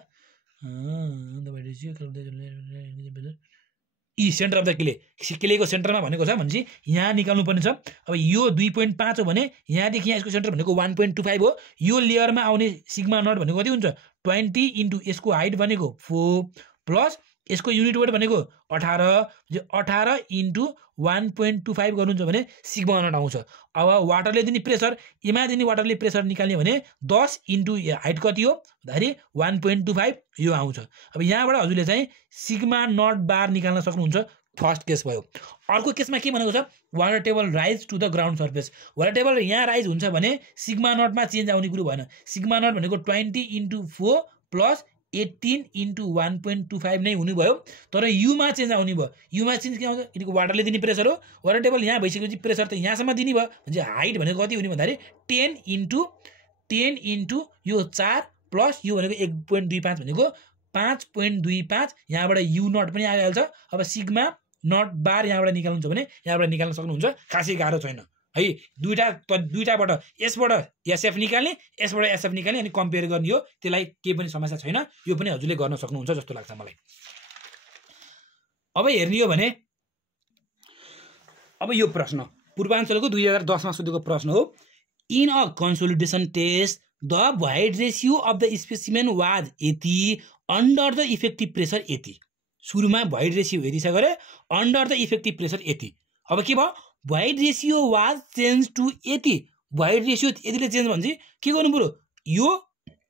ई सेन्टर अफ द क्ले, क्लेको सेन्टरमा भनेको छ भनेपछि यहाँ निकाल्नु पर्ने छ। अब यो 2.5 हो भने यहाँदेखि यहाँ यसको सेन्टर भनेको 1.25 हो। यो लेयरमा आउने सिग्मा नट भनेको कति हुन्छ, 20 इन्टु यसको हाइट भनेको 4 प्लस यसको युनिट वेट भनेको 18 इन्टु 1.25 गर्नुहुन्छ भने सिग्मा नट आउँछ। अब वाटरले दिने प्रेसर, एमा दिने वाटरले प्रेसर निकाल्ने भने 10 इन्टु हाइट कति हो भन्दाखेरि 1.25 यो आउँछ। अब यहाँबाट हजुरले चाहिँ सिग्मा नट बार निकाल्न सक्नुहुन्छ। फर्स्ट केस भयो। अर्को केसमा के भनेको छ, water table rise to the ground surface. Water table यहाँ राइज हुन्छ भने सिग्मा नटमा चेन्ज आउने कुरो भएन। सिग्मा नट भनेको 20 इन्टु 4 प्लस 18 इन्टु 1.25 नै हुने भयो। तर युमा चेन्ज आउने भयो। युमा चेन्ज के आउँछ, यतिको वाटरले दिने प्रेसर हो। वाटर टेबल यहाँ भइसकेपछि प्रेसर त यहाँसम्म दिने भयो भने हाइट भनेको कति हुने भन्दाखेरि 10 इन्टु यो 4 प्लस यो भनेको 1.25 भनेको 5.25। यहाँबाट यु नट पनि आइहाल्छ। अब सिग्मा नट बार यहाँबाट निकाल्नुहुन्छ भने यहाँबाट निकाल्न सक्नुहुन्छ। खासै गाह्रो छैन है। दुईटाबाट यसबाट एसएफ निकाल्ने, यसबाट एसएफ निकाल्ने अनि कम्पेयर गर्ने हो। त्यसलाई केही पनि समस्या छैन। यो पनि हजुरले गर्न सक्नुहुन्छ जस्तो लाग्छ मलाई। अब हेर्ने हो भने अब यो प्रश्न पूर्वाञ्चलको 2010 मा सोधेको प्रश्न हो। In a consolidation test the void ratio of the specimen was यति अन्डर द इफेक्टिभ प्रेसर यति। सुरुमा भोइड रेसियो यति छ गरे, अन्डर द इफेक्टिभ प्रेसर यति। अब के भयो, void ratio was change to यति। भोइड रेसियो यतिले चेन्ज भनेपछि के गर्नु पर्यो, यो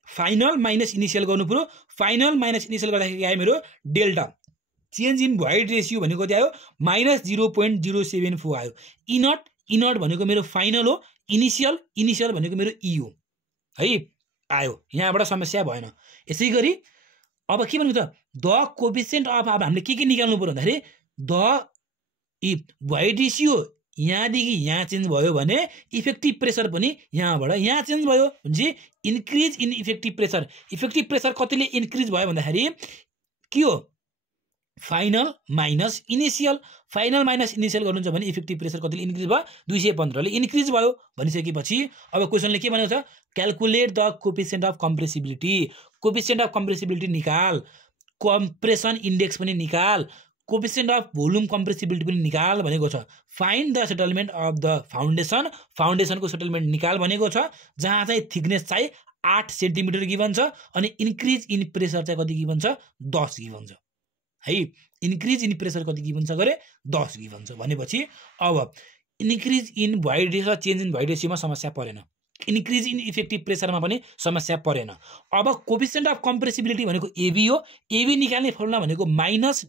फाइनल माइनस इनिसियल गर्नु पर्यो। फाइनल माइनस इनिसियल गर्दाखेरि आयो मेरो delta. Change in void ratio भनेको कति आयो, -0.074 आयो। इनट भनेको मेरो फाइनल हो। इनिसियल भनेको मेरो ई हो है, आयो। यहाँबाट समस्या भएन। यसै गरी अब के भनेको छ, द कोफिसिएन्ट अफ, अब हामीले के निकाल्नु पर्यो भन्दाखेरि द भोइड रेसियो यहाँदेखि यहाँ चेन्ज भयो भने इफेक्टिभ प्रेसर पनि यहाँबाट यहाँ चेन्ज भयो भनेपछि increase in effective pressure. Effective pressure कतिले इन्क्रिज भयो भन्दाखेरि के हो, final minus initial. Final minus initial गर्नुहुन्छ भने इफेक्टिभ प्रेसर कतिले इन्क्रिज भयो, 215 ले इन्क्रिज भयो। भनिसकेपछि अब क्वेसनले के भनेको छ, calculate the coefficient of compressibility. Coefficient of compressibility निकाल, कम्प्रेसन इन्डेक्स पनि निकाल, कोफिसिएन्ट अफ भोल्युम कम्प्रेसिबिलिटी पनि निकाल भनेको छ। Find the settlement of the foundation, फाउन्डेसनको सेटलमेन्ट निकाल भनेको छ। जहाँ चाहिँ थिकनेस चाहिँ 8 सेन्टिमिटर गिभन छ अनि इन्क्रिज इन प्रेसर चाहिँ कति गिभन छ, 10 गिभन छ है। इन्क्रिज इन प्रेसर कति गिभन छ गरे, 10 गिभन छ। भनेपछि अब increase in void ratio, change in void रेसियोमा समस्या परेन। इन्क्रिज इन इफेक्टिभ प्रेसरमा पनि समस्या परेन। अब कोफिसिएन्ट अफ कम्प्रेसिबिलिटी भनेको एबी हो। एबी निकाल्ने फर्मुला भनेको minus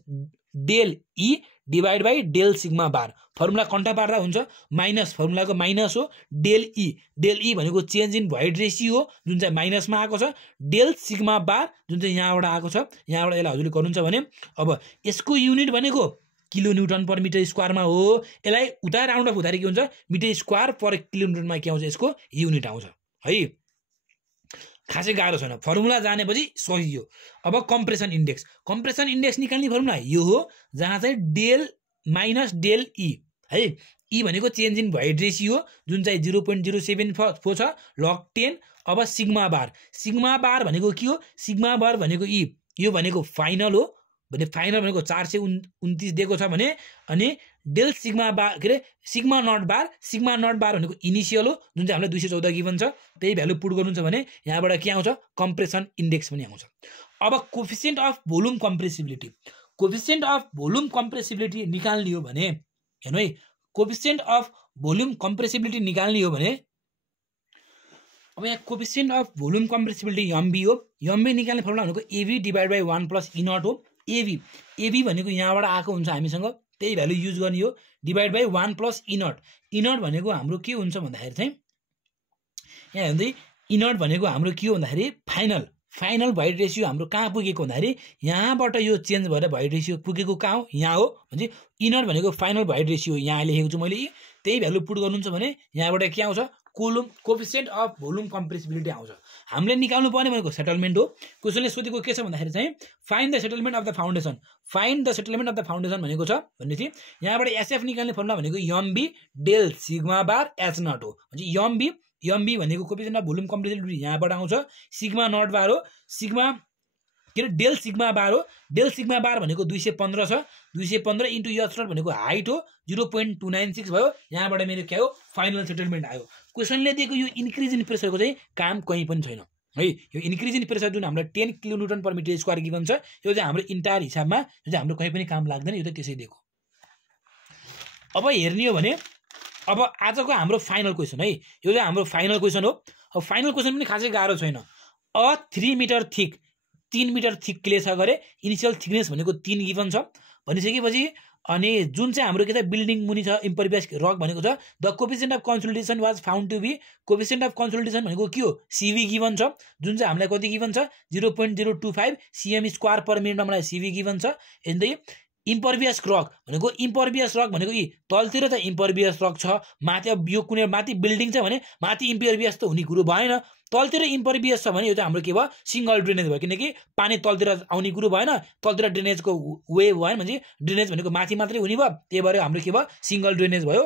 del e divide by del sigma bar. Formula कन्टा पार्दा हुन्छ माइनस, फर्मुलाको माइनस हो डेल ई भनेको चेन्ज इन भोइड रेसियो हो जुन चाहिँ माइनसमा आएको छ, डेल सिग्मा बार जुन चाहिँ यहाँबाट आएको छ, यहाँबाट यसलाई हजुरले गर्नुहुन्छ भने अब यसको युनिट भनेको किलो न्युटन पर मिटर स्क्वायरमा हो। यसलाई उता राउन्ड अफ हुँदाखेरि के हुन्छ मिटर स्क्वायर पर किलोमिटरमा के आउँछ यसको युनिट आउँछ है। खासै गाह्रो छैन, फर्मुला जानेपछि सही हो। अब कम्प्रेसन इन्डेक्स निकाल्ने फर्मुला यो हो जहाँ चाहिँ डेल माइनस डेल ई है। ई भनेको चेन्ज इन भोइड रेसियो जुन चाहिँ 0.074 छ लग 10। अब सिग्मा बार भनेको के हो, सिग्मा बार भनेको ई, यो भनेको फाइनल हो भने फाइनल भनेको 429 दिएको छ भने, अनि डेल सिग्मा बार के अरे सिग्मा नट बार भनेको इनिसियल हो जुन चाहिँ हामीलाई 214 गिभन छ। त्यही भ्यालु पुट गर्नुहुन्छ भने यहाँबाट के आउँछ कम्प्रेसन इन्डेक्स पनि आउँछ। अब कोफिसिएन्ट अफ भोल्युम कम्प्रेसिबिलिटी निकाल्ने हो भने हेर्नु है, कोफिसिएन्ट अफ भोल्युम कम्प्रेसिबिलिटी निकाल्ने हो भने अब यहाँ coefficient of volume compressibility mv हो। एमबी निकाल्ने फर्मुला भनेको av divide by 1 plus e naught हो। एबी भनेको यहाँबाट आएको हुन्छ हामीसँग, त्यही भ्यालु युज गर्ने हो divide by 1 plus e naught भनेको हाम्रो के हुन्छ भन्दाखेरि चाहिँ यहाँ हेर्दै ई नट भनेको हाम्रो के हो भन्दाखेरि फाइनल भोइड रेसियो हाम्रो कहाँ पुगेको भन्दाखेरि यहाँबाट यो चेन्ज भएर भोइड रेसियो पुगेको कहाँ हो, यहाँ हो भने ई नट भनेको फाइनल भोइड रेसियो यहाँ लेखेको छु मैले। त्यही भ्यालु पुट गर्नुहुन्छ भने यहाँबाट के आउँछ कोफिसिएन्ट अफ भोल्युम कम्प्रेसिबिलिटी आउँछ। हामीले निकाल्नु पर्ने भनेको सेटलमेन्ट हो। क्वेसनले सोधेको के छ भन्दाखेरि चाहिँ find the settlement of the foundation भनेको छ भनेपछि यहाँबाट एसएफ निकाल्ने फर्मुला भनेको MB del sigma bar H naught हो। भने एमबी भनेको कोफिसिएन्ट अफ भोल्युम कम्प्रेसिबिलिटी यहाँबाट आउँछ, सिग्मा नट बार हो, सिग्मा के अरे डेल सिग्मा बार हो। डेल सिग्मा बार भनेको 215 छ, 215 इन्टु एच नट भनेको हाइट हो 0.296 भयो। यहाँबाट मेरो के हो फाइनल सेटलमेन्ट आयो। क्वेसनले दिएको यो इन्क्रिज इन प्रेसरको चाहिँ काम कहीँ पनि छैन है। यो इन्क्रिज इन प्रेसर जुन हामीलाई 10 kilo newton per metre square given छ, यो चाहिँ हाम्रो इन्टायर हिसाबमा यो चाहिँ हाम्रो कहीँ पनि काम लाग्दैन, यो त त्यसै दिएको। अब हेर्ने हो भने अब आजको हाम्रो फाइनल क्वेसन है, यो चाहिँ हाम्रो फाइनल क्वेसन हो। अब फाइनल क्वेसन पनि खासै गाह्रो छैन। 3 metre thick 3 metre thick clay छ गरे, इनिसियल थिकनेस भनेको 3 गिभन छ भनिसकेपछि अनि जुन चाहिँ हाम्रो के छ बिल्डिङ मुनि छ इम्परभियस रक भनेको छ। The coefficient of consolidation was found to be, coefficient of consolidation भनेको के हो सिभी गिभन छ जुन चाहिँ हामीलाई कति गिभन छ 0.025 सीएम स्क्वायर पर मिनटमा मलाई सिभी गिभन छ। एन्ड इम्परभियस रक भनेको यी तलतिर त इम्परभियस रक छ, माथि अब यो कुनै माथि बिल्डिङ छ भने माथि इम्परभियस त हुने कुरो भएन, तलतिर इम्परभियस छ भने यो चाहिँ हाम्रो के भयो सिंगल ड्रेनेज भयो, किनकि पानी तलतिर आउने कुरो भएन, तलतिर ड्रेनेजको वे भएन भने ड्रेनेज भनेको माथि मात्रै हुने भयो। त्यही भएर हाम्रो के भयो सिंगल ड्रेनेज भयो।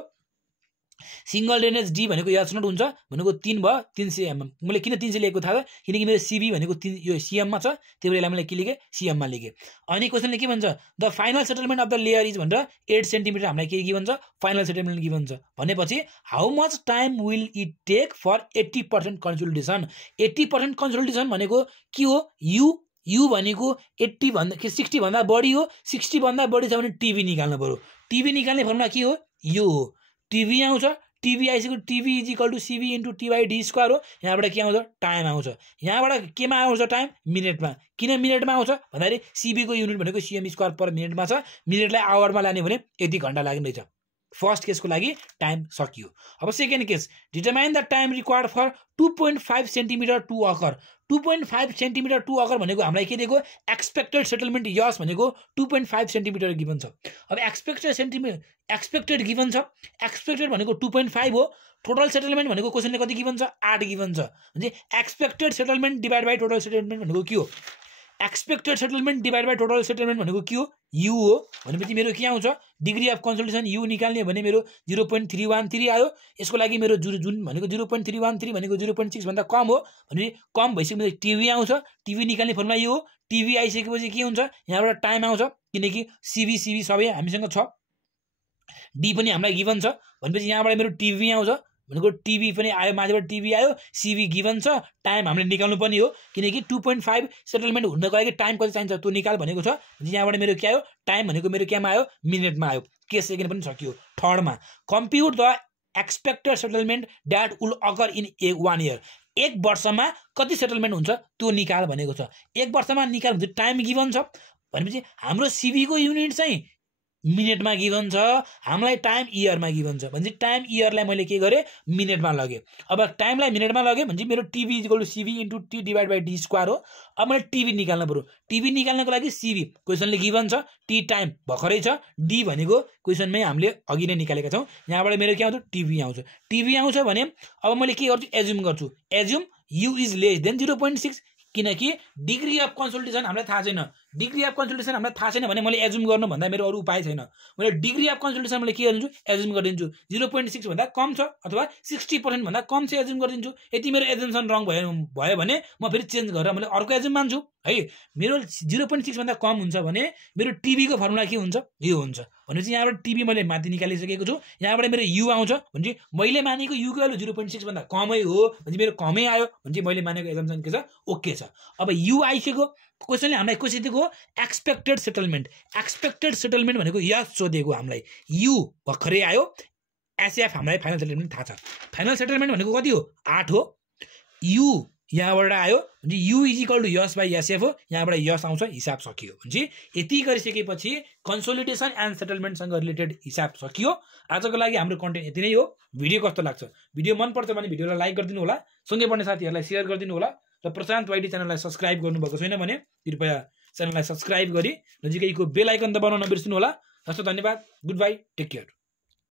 सिंगल ड्रेनेज डी भनेको एच नट हुन्छ भनेको 3 भयो 300 mm। मैले किन 300 लेखेको थाहा छ किनकि मेरो सिबी भनेको 3 यो सीएममा छ, त्यही भएर मैले के लेखेँ सीएममा लेखेँ। अनि क्वेसनले के भन्छ the final settlement of the layer is भनेर 8 सेन्टिमिटर हामीलाई के गिभन छ फाइनल सेटलमेन्ट गिभन छ भनेपछि how much time will it take for 80% consolidation. 80% consolidation भनेको के हो, यु भनेको 80 भन्दा 60 भन्दा बढी हो, 60 भन्दा बढी छ भने टिभी निकाल्नु पर्यो। टिभी निकाल्ने फर्मुला के हो, यो हो टिभी आउँछ, टिभी आइसक्यो टिभी इज इक्वल टु सिबी into T by D square हो। यहाँबाट के आउँछ टाइम आउँछ, यहाँबाट केमा आउँछ टाइम मिनटमा। किन मिनटमा आउँछ भन्दाखेरि सिबीको युनिट भनेको सीएम स्क्वायर पर मिनटमा छ, मिनटलाई आवरमा लाने भने यति घन्टा लाग्ने रहेछ। फर्स्ट केसको लागि टाइम सकियो। अब second case determine the time required for 2.5 centimetre to occur. 2.5 centimetre to occur भनेको हामीलाई के दिएको एक्सपेक्टेड सेटलमेन्ट यस भनेको 2.5 सेन्टिमिटर गिभन छ। अब एक्सपेक्टेड गिभन छ, एक्सपेक्टेड भनेको 2.5 हो, टोटल सेटलमेन्ट भनेको क्वेसनले कति गिभन छ 8 गिभन छ। भने expected settlement divide by total settlement भनेको के हो, expected settlement divide by total settlement भनेको के हो यु हो। भनेपछि मेरो के आउँछ डिग्री अफ कन्सोलिडेसन यु निकाल्ने भने मेरो 0.313 आयो। यसको लागि मेरो जुन भनेको 0.313 भनेको 0.6 भन्दा कम हो भने कम भइसकेपछि टिभी आउँछ, टिभी निकाल्ने फर्मुला यो हो। टिभी आइसकेपछि के हुन्छ यहाँबाट टाइम आउँछ किनकि सिबी सबै हामीसँग छ, डी पनि हामीलाई गिभन छ भनेपछि यहाँबाट मेरो टिभी आउँछ भनेको टिभी पनि आयो, माथिबाट टिभी आयो, सिबी गिभन छ, टाइम हामीले निकाल्नु पर्ने हो किनकि 2.5 सेटलमेन्ट हुनको लागि टाइम कति चाहिन्छ त्यो निकाल भनेको छ। यहाँबाट मेरो के आयो टाइम भनेको मेरो केमा आयो मिनटमा आयो। केस सेकेन्ड पनि सकियो। थर्डमा compute the expected settlement that will occur in 1 year. 1 वर्षमा कति सेटलमेन्ट हुन्छ त्यो निकाल भनेको छ। 1 वर्षमा निकाल हुन्छ टाइम गिभन छ भनेपछि हाम्रो सिबीको युनिट चाहिँ मिनेटमा गिभन छ, हामीलाई टाइम इयरमा गिभन छ। भनेपछि टाइम इयरलाई मैले के गरेँ, मिनेटमा लगेँ। अब टाइमलाई मिनेटमा लगेँ भने चाहिँ मेरो Tv equal to Cv into T divide by D square हो। अब मैले टिभी निकाल्नु पऱ्यो। टिभी निकाल्नको लागि सिभी क्वेसनले गिभन छ, टी टाइम भर्खरै छ, डी भनेको क्वेसनमै हामीले अघि नै निकालेका छौँ। यहाँबाट मेरो के आउँछ, टिभी आउँछ। टिभी आउँछ भने अब मैले के गर्छु, एज्युम गर्छु। Assume you is less then 0.6, किनकि डिग्री अफ कन्सल्टेसन हामीलाई थाहा छैन। डिग्री अफ कन्सल्टेसन हामीलाई थाहा छैन भने मैले एज्युम गर्नुभन्दा मेरो अरू उपाय छैन। मैले डिग्री अफ कन्सल्टेसन मैले के गरिदिन्छु, एज्युम गरिदिन्छु। 0.6 भन्दा कम छ अथवा 60% भन्दा कम छ एज्युम गरिदिन्छु। यदि मेरो एज्युम्सन रङ भयो भने म फेरि चेन्ज गरेर मैले अर्को एज्युम मान्छु है। मेरो 0.6 भन्दा कम हुन्छ भने मेरो टिभीको फर्मुला के हुन्छ, यो हुन्छ। भनेपछि यहाँबाट टिभी मैले माथि निकालिसकेको छु। यहाँबाट मेरो यु आउँछ भने मैले मानेको युको भ्यालु 0.6 भन्दा कमै हो भने मेरो कमै आयो भने मैले मानेको एजम्पसन के छ, ओके छ। अब यु आइसक्यो, क्वेसनले हामीलाई के सोधेको, एक्सपेक्टेड सेटलमेन्ट। एक्सपेक्टेड सेटलमेन्ट भनेको यस सोधेको हामीलाई। यु भर्खरै आयो, एसएफ हामीलाई फाइनल सेटलमेन्ट थाहा छ। फाइनल सेटलमेन्ट भनेको कति हो, 8 हो। यु यहाँबाट आयो भने u is equal to s by SF हो। यहाँबाट यस आउँछ, हिसाब सकियो। भने यति गरिसकेपछि कन्सोलिडेसन एन्ड सेटलमेन्टसँग रिलेटेड हिसाब सकियो। आजको लागि हाम्रो कन्टेन्ट यति नै हो। भिडियो कस्तो लाग्छ, भिडियो मनपर्छ भने भिडियोलाई लाइक गरिदिनु होला, सँगै पढ्ने साथीहरूलाई सेयर गरिदिनु होला, र प्रशान्त वाइडी च्यानललाई सब्सक्राइब गर्नुभएको छैन भने कृपया च्यानललाई सब्सक्राइब गरी नजिकैको बेल आइकन दबाउन नबिर्सिनु होला। हस्, धन्यवाद, गुड बाई, टेक केयर।